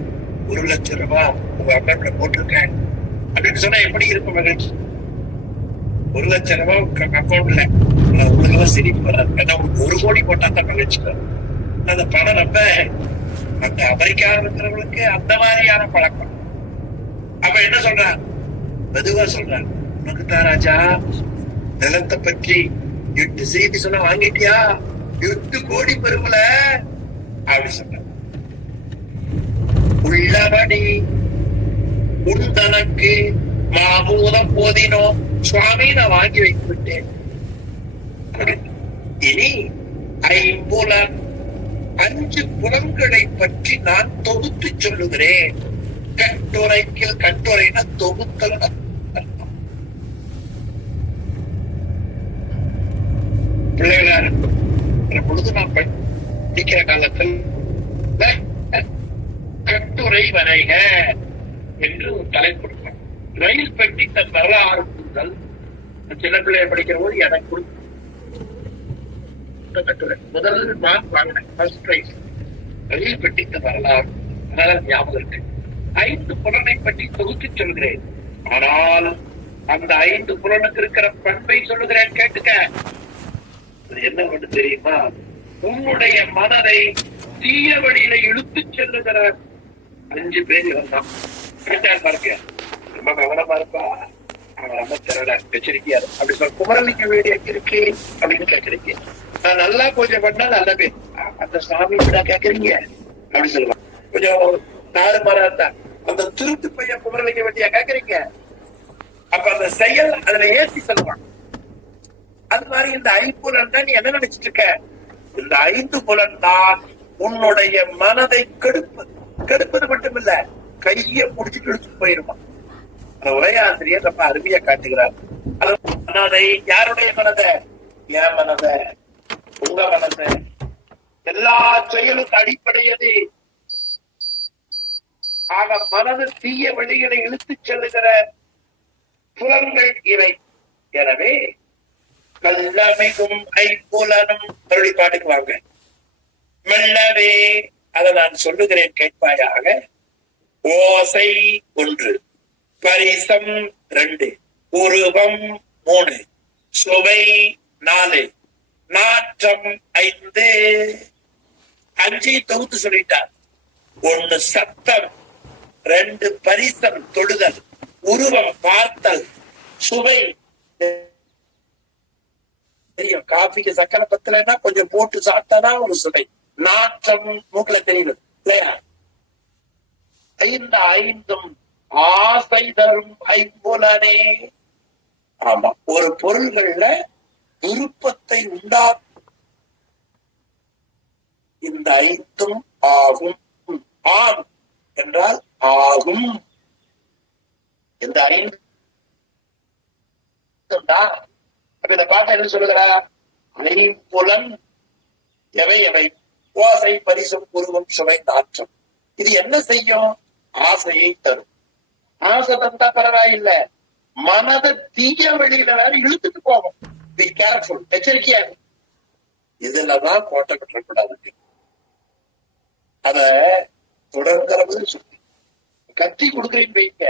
1 லட்சம் ரூபாய் உங்க அக்கௌண்ட்ல போட்டிருக்கேன் அப்படின்னு சொன்னா எப்படி இருக்கும் மகிழ்ச்சி? 1 லட்சம் ரூபாய் அக்கௌண்ட்ல உங்களுக்கு சிரிப்பு வராது. ஏன்னா உங்களுக்கு 1 கோடி போட்டா தான் மகிழ்ச்சி வரும். அந்த பணம் நம்ம அந்த அமெரிக்காவில் இருக்கிறவங்களுக்கு அந்த மாதிரியான பழக்கம். அப்ப என்ன சொல்றான்? மெதுவா சொல்றான், உனக்கு தான் ராஜா நிலத்தை பற்றி 8 செய்தி சொன்ன வாங்கிட்டியா? 8 கோடி பெருமல அப்படி சொன்ன. உள்ளபடி உண்டனக்கு மாபூதம் போதினோம். சுவாமி நான் வாங்கி வைத்து விட்டேன். இனி 5 புலன்களை பற்றி நான் தொகுத்து சொல்லுகிறேன். கட்டுரைக்கு கட்டுரைனா தொகுத்தல். பிள்ளைகளா இருக்கிற பொழுது நான் படிக்கிற காலத்தில் கட்டுரை வரைக என்று ஒரு தலைப்பு கொடுப்பேன். ரயில் பெட்டி தன் வரலாறு கூறுதல். சின்ன பிள்ளைய படிக்கிற போது எனக்கு கொடுத்த கட்டுரை முதல் நான் வாங்கினேன். ஃபர்ஸ்ட் பிரைஸ் ரயில் பெட்டி தன் வரலாறு. அதனால ஞாபகம் இருக்கு. 5 புலனை பற்றி தொகுத்து சொல்கிறேன். ஆனால் அந்த 5 புலனுக்கு இருக்கிற பண்பை சொல்லுகிறேன், கேட்டுக்க. என்ன ஒன்று தெரியுமா? உன்னுடைய மனதை தீய வழியில இழுத்து செல்லுகிற 5 பேர் இருந்தான். பாருங்க, ரொம்ப கவனமா இருப்பா, அவன் ரொம்ப திரள எச்சரிக்கையா அப்படி சொல்ல. குமரலிங்க வீடு எங்க இருக்கு அப்படின்னு கேட்கறீங்க. நான் நல்லா கொஞ்சம் பண்ணா நல்ல பேர் அந்த சாமி விடா கேட்கறீங்க அப்படி சொல்லுவான். கொஞ்சம் 4 மரம் இருந்தா அந்த திருட்டு பையன் குமரலிங்க வேண்டியா கேட்கறீங்க. அப்ப அந்த செயல் அதுல ஏற்றி சொல்லுவான். அது மாதிரி இந்த 5 புலன் தான் நீ என்ன நினைச்சிட்டு இருக்க? இந்த 5 புலன் தான் உன்னுடைய மனதை கெடுப்பது மட்டும் இல்ல, கைய முடிச்சுட்டு எடுத்துட்டு போயிருமா. அந்த உரையாசிரியர் ரொம்ப அருமையா காட்டுகிறார். மனதை, யாருடைய மனதை? என் மனதை, உங்க மனதை. எல்லா செயலுக்கு அடிப்படையது. ஆக மனது தீய வழிகளை இழுத்துச் செல்லுகிற புலன்கள் இவை. எனவே கல்லமைக்கும் 5 மறுபடி பாட்டுக்குவாங்க. மெல்லவே அதை நான் சொல்லுகிறேன், கேட்பாயாக. ஓசை 1, பரிசம் 2, உருவம் 3, சுவை 4, நாற்றம் 5. 5 தொகுத்து சொல்லிட்டார். 1 சத்தம், 2 பரிசம் தொடுதல், உருவம் பார்த்தல், சுவை தெரியும். காஃபிக்கு சக்கரை பத்தலைன்னா கொஞ்சம் போட்டு சாப்பிட்டாதான் ஒரு சுவை. நாற்றம் மூக்குல தெரியும் இல்லையா? 5 ஆசை தரும் 5 ஆமா, ஒரு பொருள்கள்ல விருப்பத்தை உண்டாக்கும். இந்த 5 ஆகும். ஆம் என்றால் ஆகும். இந்த 5 இந்த பாட்டை என்ன சொல்லுகிறா? 5 எவை எவை? ஓசை, பரிசும், உருவம், சுவை, நாற்றம். இது என்ன செய்யும்? ஆசையை தரும். ஆசை தந்தா பரவாயில்ல, மனதை தீய வழியில வேற இழுத்துட்டு போகும். பி கேர்ஃபுல், எச்சரிக்கையா. இதுலதான் கோட்டை பெற்றக்கூடாது. அத தொடர்ந்து சொல்லி கத்தி கொடுக்குறேன்னு வைங்க,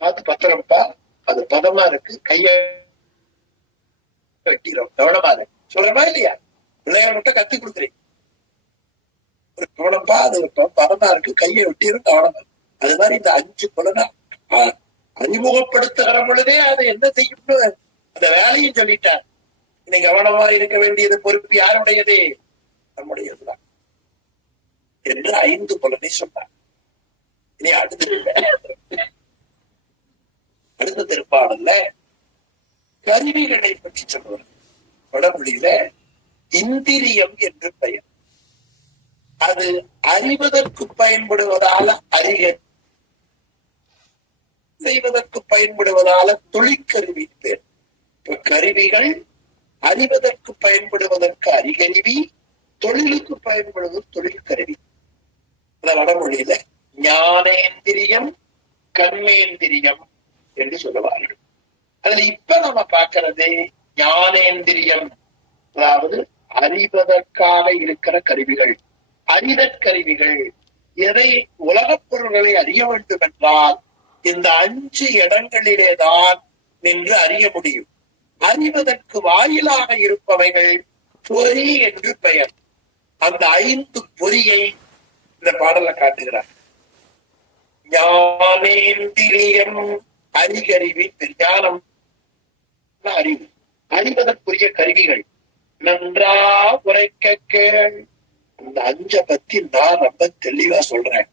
பார்த்து பத்திரம்ப்பா, அது பதமா இருக்கு, கைய வெட்டிடும், கவனமா இருக்கு. சொல்றமா இல்லையா? பிள்ளைகிட்ட கத்து கொடுக்குறீங்க, ஒரு கவனப்பா, அது பதமா இருக்கு, கையை வெட்டிடும், கவனமா. அது மாதிரி இந்த 5 புலனை அறிமுகப்படுத்துகிற பொழுதே அது என்ன செய்யும்னு அந்த வேலையும் சொல்லிட்டார். நீ கவனமா இருக்க வேண்டியது பொறுப்பு யாருடையது? நம்முடையதுதான் என்று 5 புலனை சொன்னார். இனி அடுத்த திருப்பாடல்ல கருவிகளை பற்றி சொல்லுவார். வடமொழியில இந்திரியம் என்று பெயர். அது அறிவதற்கு பயன்படுவதால அறிக, செய்வதற்கு பயன்படுவதால தொழிற்கருவி பேர். இப்ப கருவிகள் அறிவதற்கு பயன்படுவதற்கு அறிகருவி, தொழிலுக்கு பயன்படுவது தொழிற்கருவி. வடமொழியில ஞானேந்திரியம், கர்மேந்திரியம் என்று சொல்லுவார்கள். அதுல இப்ப நம்ம பார்க்கிறது ஞானேந்திரியம், அதாவது அறிவதற்காக இருக்கிற கருவிகள், அறிதற் கருவிகள். எதை உலகப் பொருள்களை அறிய வேண்டும் என்றால் இந்த 5 இடங்களிலேதான் நின்று அறிய முடியும். அறிவதற்கு வாயிலாக இருப்பவைகள் பொறி என்று பெயர். அந்த 5 பொறியை இந்த பாடல காட்டுகிறார். ஞானேந்திரியம், அறிகருவி, ஞானம் அறிவு, அறிவதற்குரிய கருவிகள். நன்றா உரைக்க கேள். அந்த 5 பத்தி நான் ரொம்ப தெளிவா சொல்றேன்,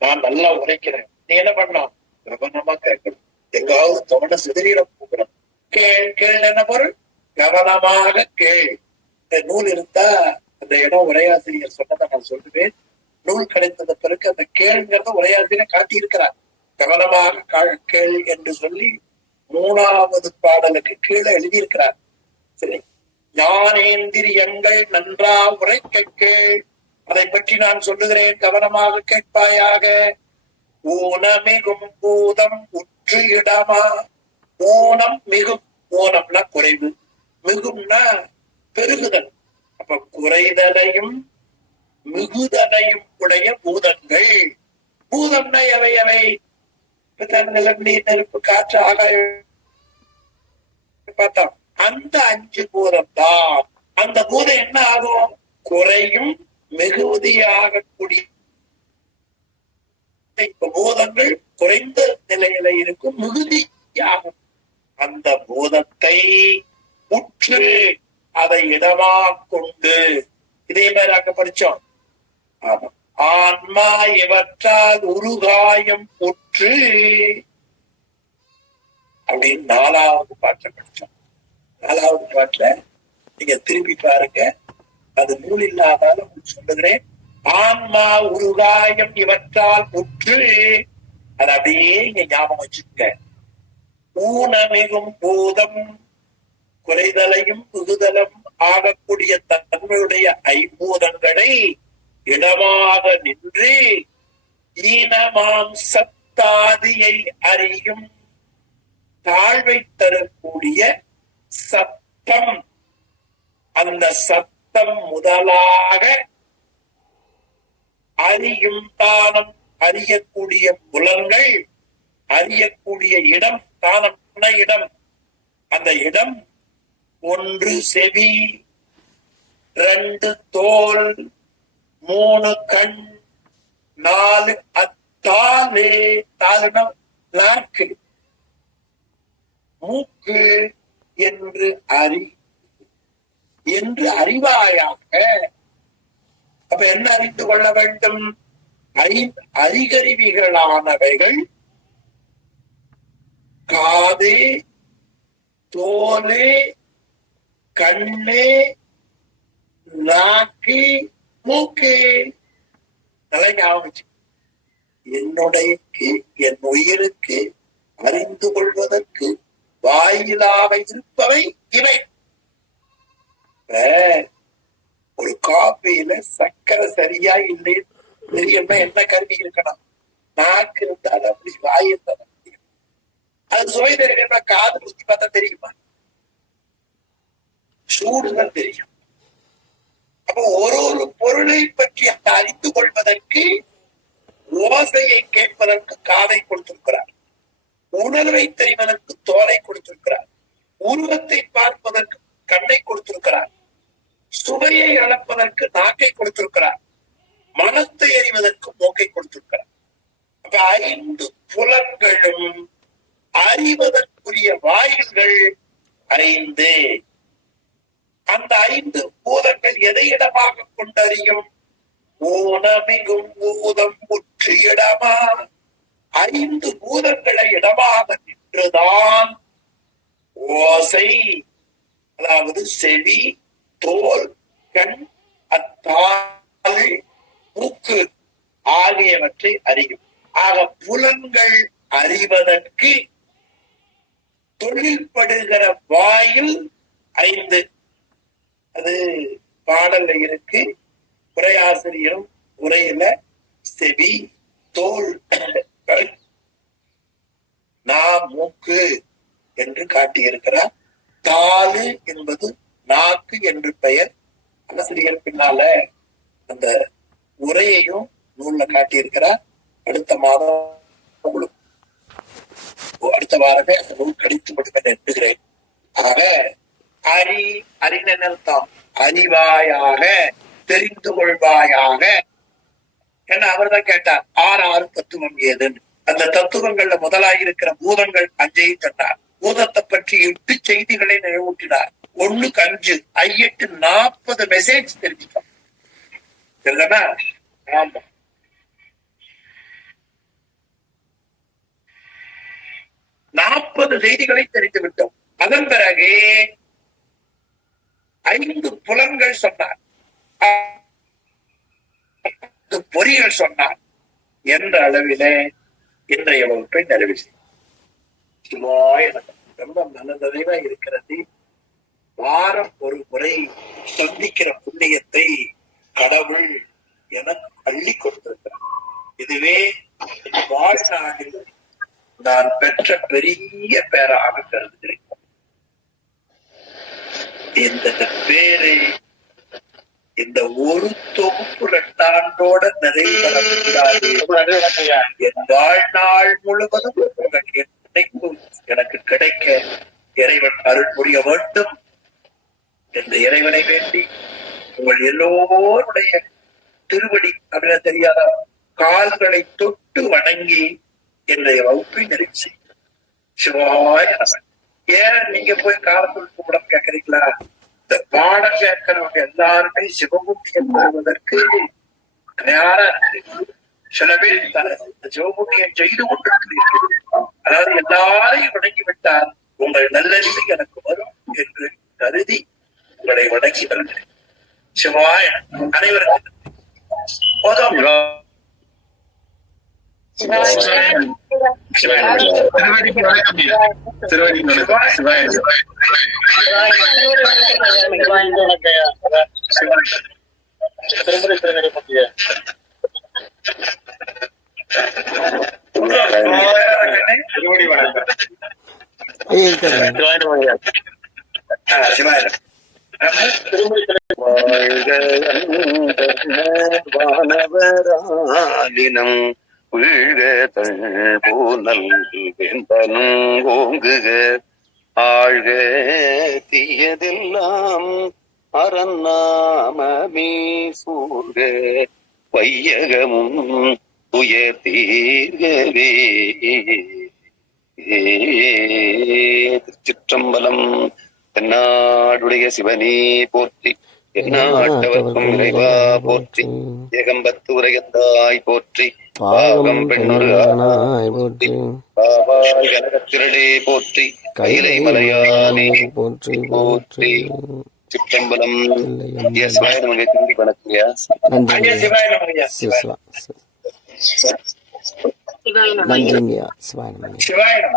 நான் நல்லா உரைக்கிறேன். நீ என்ன பண்ணலாம்? கவனமா கேட்கணும், எங்காவது கவனம் சிதறிட போகணும். கேள், கேள் என்ன பொருள்? கவனமாக கேள். இந்த நூல் இருந்தா அந்த இடம் உரையாசிரியர் சொன்னதை நான் சொல்லுவேன். நூல் கிடைத்தத பிறகு அந்த கேள்ங்கிறத உரையாசிரியர் காட்டி இருக்கிறார். கவனமாக கேள் என்று சொல்லி 3வது பாடலுக்கு கீழே எழுதியிருக்கிறார். சரி, ஞானேந்திரியங்கள் நன்றா உரைக்க கேள். அதை பற்றி நான் சொல்லுகிறேன், கவனமாக கேட்பாயாக. ஊனமிகும் பூதம் உற்று இடமா. ஊனம் மிகும், ஊனம்னா குறைவு, மிகும்னா பெருகுதல். அப்ப குறைதலையும் மிகுதலையும் உடைய பூதங்கள். பூதம்னா எவை எவை? நிலம், நீர், நெருப்பு, காற்று, ஆகாயம் பார்த்தோம். அந்த 5 பூதம் தான். அந்த பூதம் என்ன ஆகும்? குறையும் மிகுதியாக கூடிய பூதங்கள் குறைந்த நிலையில இருக்கும், மிகுதியாகும். அந்த பூதத்தை உற்று அதை இடமா கொண்டு, இதே மாதிரி அங்க படிச்சோம். ஆமா, ஆன்மா இவற்றால் உருகாயம் உற்று அப்படின்னு 4வது பாட்டுல படிச்சோம். 4வது பாட்டுல நீங்க திருப்பி பாருங்க, அது நூல் இல்லாதாலும் சொல்லுகிறேன். ஆன்மா உருகாயம் இவற்றால் உற்று, அது அப்படியே இங்க ஞாபகம் வச்சுக்க. ஊனமிகும் பூதம், குறைதலையும் மிகுதலும் ஆகக்கூடிய தன்மையுடைய 5பூதங்களை இடமாக நின்று ஈனமாம் சத்தாதியை அறியும் தாழ்வை தரக்கூடிய சத்தம். அந்த சத்தம் முதலாக அறியும் தானம், அறியக்கூடிய புலன்கள், அறியக்கூடிய இடம். தானம் இடம். அந்த இடம் 1 செவி, 2 தோல், 3 கண், 4 அத்தாலு, தாலுனா நாக்கு, மூக்கு என்று அறிவாயாக. அப்ப என்ன அறிந்து கொள்ள வேண்டும்? அறிகருவிகளானவைகள் காது, தோலு, கண்ணு, நாக்கு, மூக்கு. நல்லா ஞாபகம். என்னுடைய என் உயிருக்கு அறிந்து கொள்வதற்கு வாயிலாக இருப்பவை இவை. ஒரு காப்பியில சர்க்கரை சரியா இல்லை தெரியும்னா என்ன கருவி இருக்கணும்? நாக்கு இருந்தாலும் அப்படி, வாய் இருந்தாலும். அது சுவை தெரியணும்னா காது ஊத்தி பார்த்தா தெரியுமா? சூடுதான் தெரியும். அப்போ ஒரு பொருளை பற்றி அறிந்து கொள்வதற்கு ஓசையை கேட்பதற்கு காதை கொடுத்திருக்கிறார். உணர்வை தெரிவதற்கு தோலை கொடுத்திருக்கிறார். உருவத்தை பார்ப்பதற்கு கண்ணை கொடுத்திருக்கிறார். சுவையை அளப்பதற்கு நாக்கை கொடுத்திருக்கிறார். மனத்தை அறிவதற்கு மூக்கை கொடுத்திருக்கிறார். அப்ப 5 புலன்களும் அறிவதற்குரிய வாயில்கள் 5. அந்த 5 பூதங்கள் எதை இடமாக கொண்டறியும்? ஊனமிகும் பூதம் முற்று இடமா. 5 பூதங்களை இடமாக நின்றுதான் ஓசை, அதாவது செவி, தோல், கண், அத்தாள், மூக்கு ஆகியவற்றை அறியும். ஆக புலன்கள் அறிவதற்கு தொழில்படுகிற வாயில் 5. அது பாடல்ல இருக்கு. உரையாசிரியரும் உரையில செவி, தோல், மூக்கு என்று காட்டியிருக்கிறார். தாலு என்பது நாக்கு என்று பெயர். ஆசிரியர் பின்னால அந்த உரையையும் நூல்ல காட்டியிருக்கிறார். அடுத்த வாரமே அந்த நூல் கிடைத்து விடுவேன் என்கிறேன். ஆக அறிஞர்தான் அறிவாயாக, தெரிந்து கொள்வாயாக. என்ன அவர் தான் கேட்டார், 6 தத்துவம் ஏதுன்னு. அந்த தத்துவங்கள்ல முதலாயிருக்கிற பூதங்கள் 5 சொன்னார். பூதத்தை பற்றி 8 செய்திகளை நினைவூட்டினார். 1க்கு 5, 8 40 மெசேஜ் தெரிஞ்சுட்டோம். சரிதானா? ஆமா. செய்திகளை தெரிந்து விட்டோம். அதன் பிறகு 5 புலன்கள் சொன்னார், பொறிகள் சொன்னார் என்ற அளவிலே இன்றைய வகுப்பை நிறைவு செய்யும். ரொம்ப மனநிறைவா இருக்கிறது. வாரம் ஒரு முறை சந்திக்கிற புண்ணியத்தை கடவுள் எனக்கு அள்ளி கொடுத்திருக்கிறார். இதுவே வாழ்நாளில் நான் பெற்ற பெரிய பேராக கருதுகிறேன். இந்த பேரை இந்த ஒரு தொகுப்பு 2 ஆண்டோட நிறைவு பெற முடியாது. என் வாழ்நாள் முழுவதும் உங்கள் நினைப்பு எனக்கு கிடைக்க இறைவன் அருள் புரிய வேண்டும் என்று இறைவனை வேண்டி உங்கள் எல்லோருடைய திருவடி அப்படின்னு தெரியாத கால்களை தொட்டு வணங்கி இன்றைய வகுப்பை நிறைவு செய்யும். சிவாய நம. ஏன் நீங்க போய் காலத்தில் கூட கேட்கறீங்களா? இந்த பாடம் கேட்கிறவங்க எல்லாருமே சிவபுண்ணியம் பெறுவதற்கு தயாரா இருக்கு. சில பேர் சிவபுண்ணியம் செய்து கொண்டிருக்கிறீர்கள். அதாவது எல்லாரையும் வணங்கிவிட்டால் உங்கள் நல்லறிவு எனக்கு வரும் என்று கருதி உங்களை வணங்கி வருகிறேன். சிவாய அனைவருக்கும் வானவராலினம் வீழ்க பூனல் வெந்தனும் ஓங்குக ஆழ்க தீயதெல்லாம் அறநாமமே சூழ்க வையகமும் துயர் தீர்கவே. திருச்சிற்றம்பலம். தென்னாடுடைய சிவனே போற்றி, எந்நாட்டவர்க்கும் இறைவா போற்றி, ஏகம்பத்து உரையத்தாய் போற்றி, பாகம் பெண்ணொரு ஆனாய் போற்றி, பாவாய் கனகத்திரளே போற்றி, கைலை மலையானே போற்றி போற்றி. சிற்றம்பலம். சிவாய நமக்கு திரும்பி வணக்கங்கய்யா. நன்றிங்கய்யா. சிவாய நம.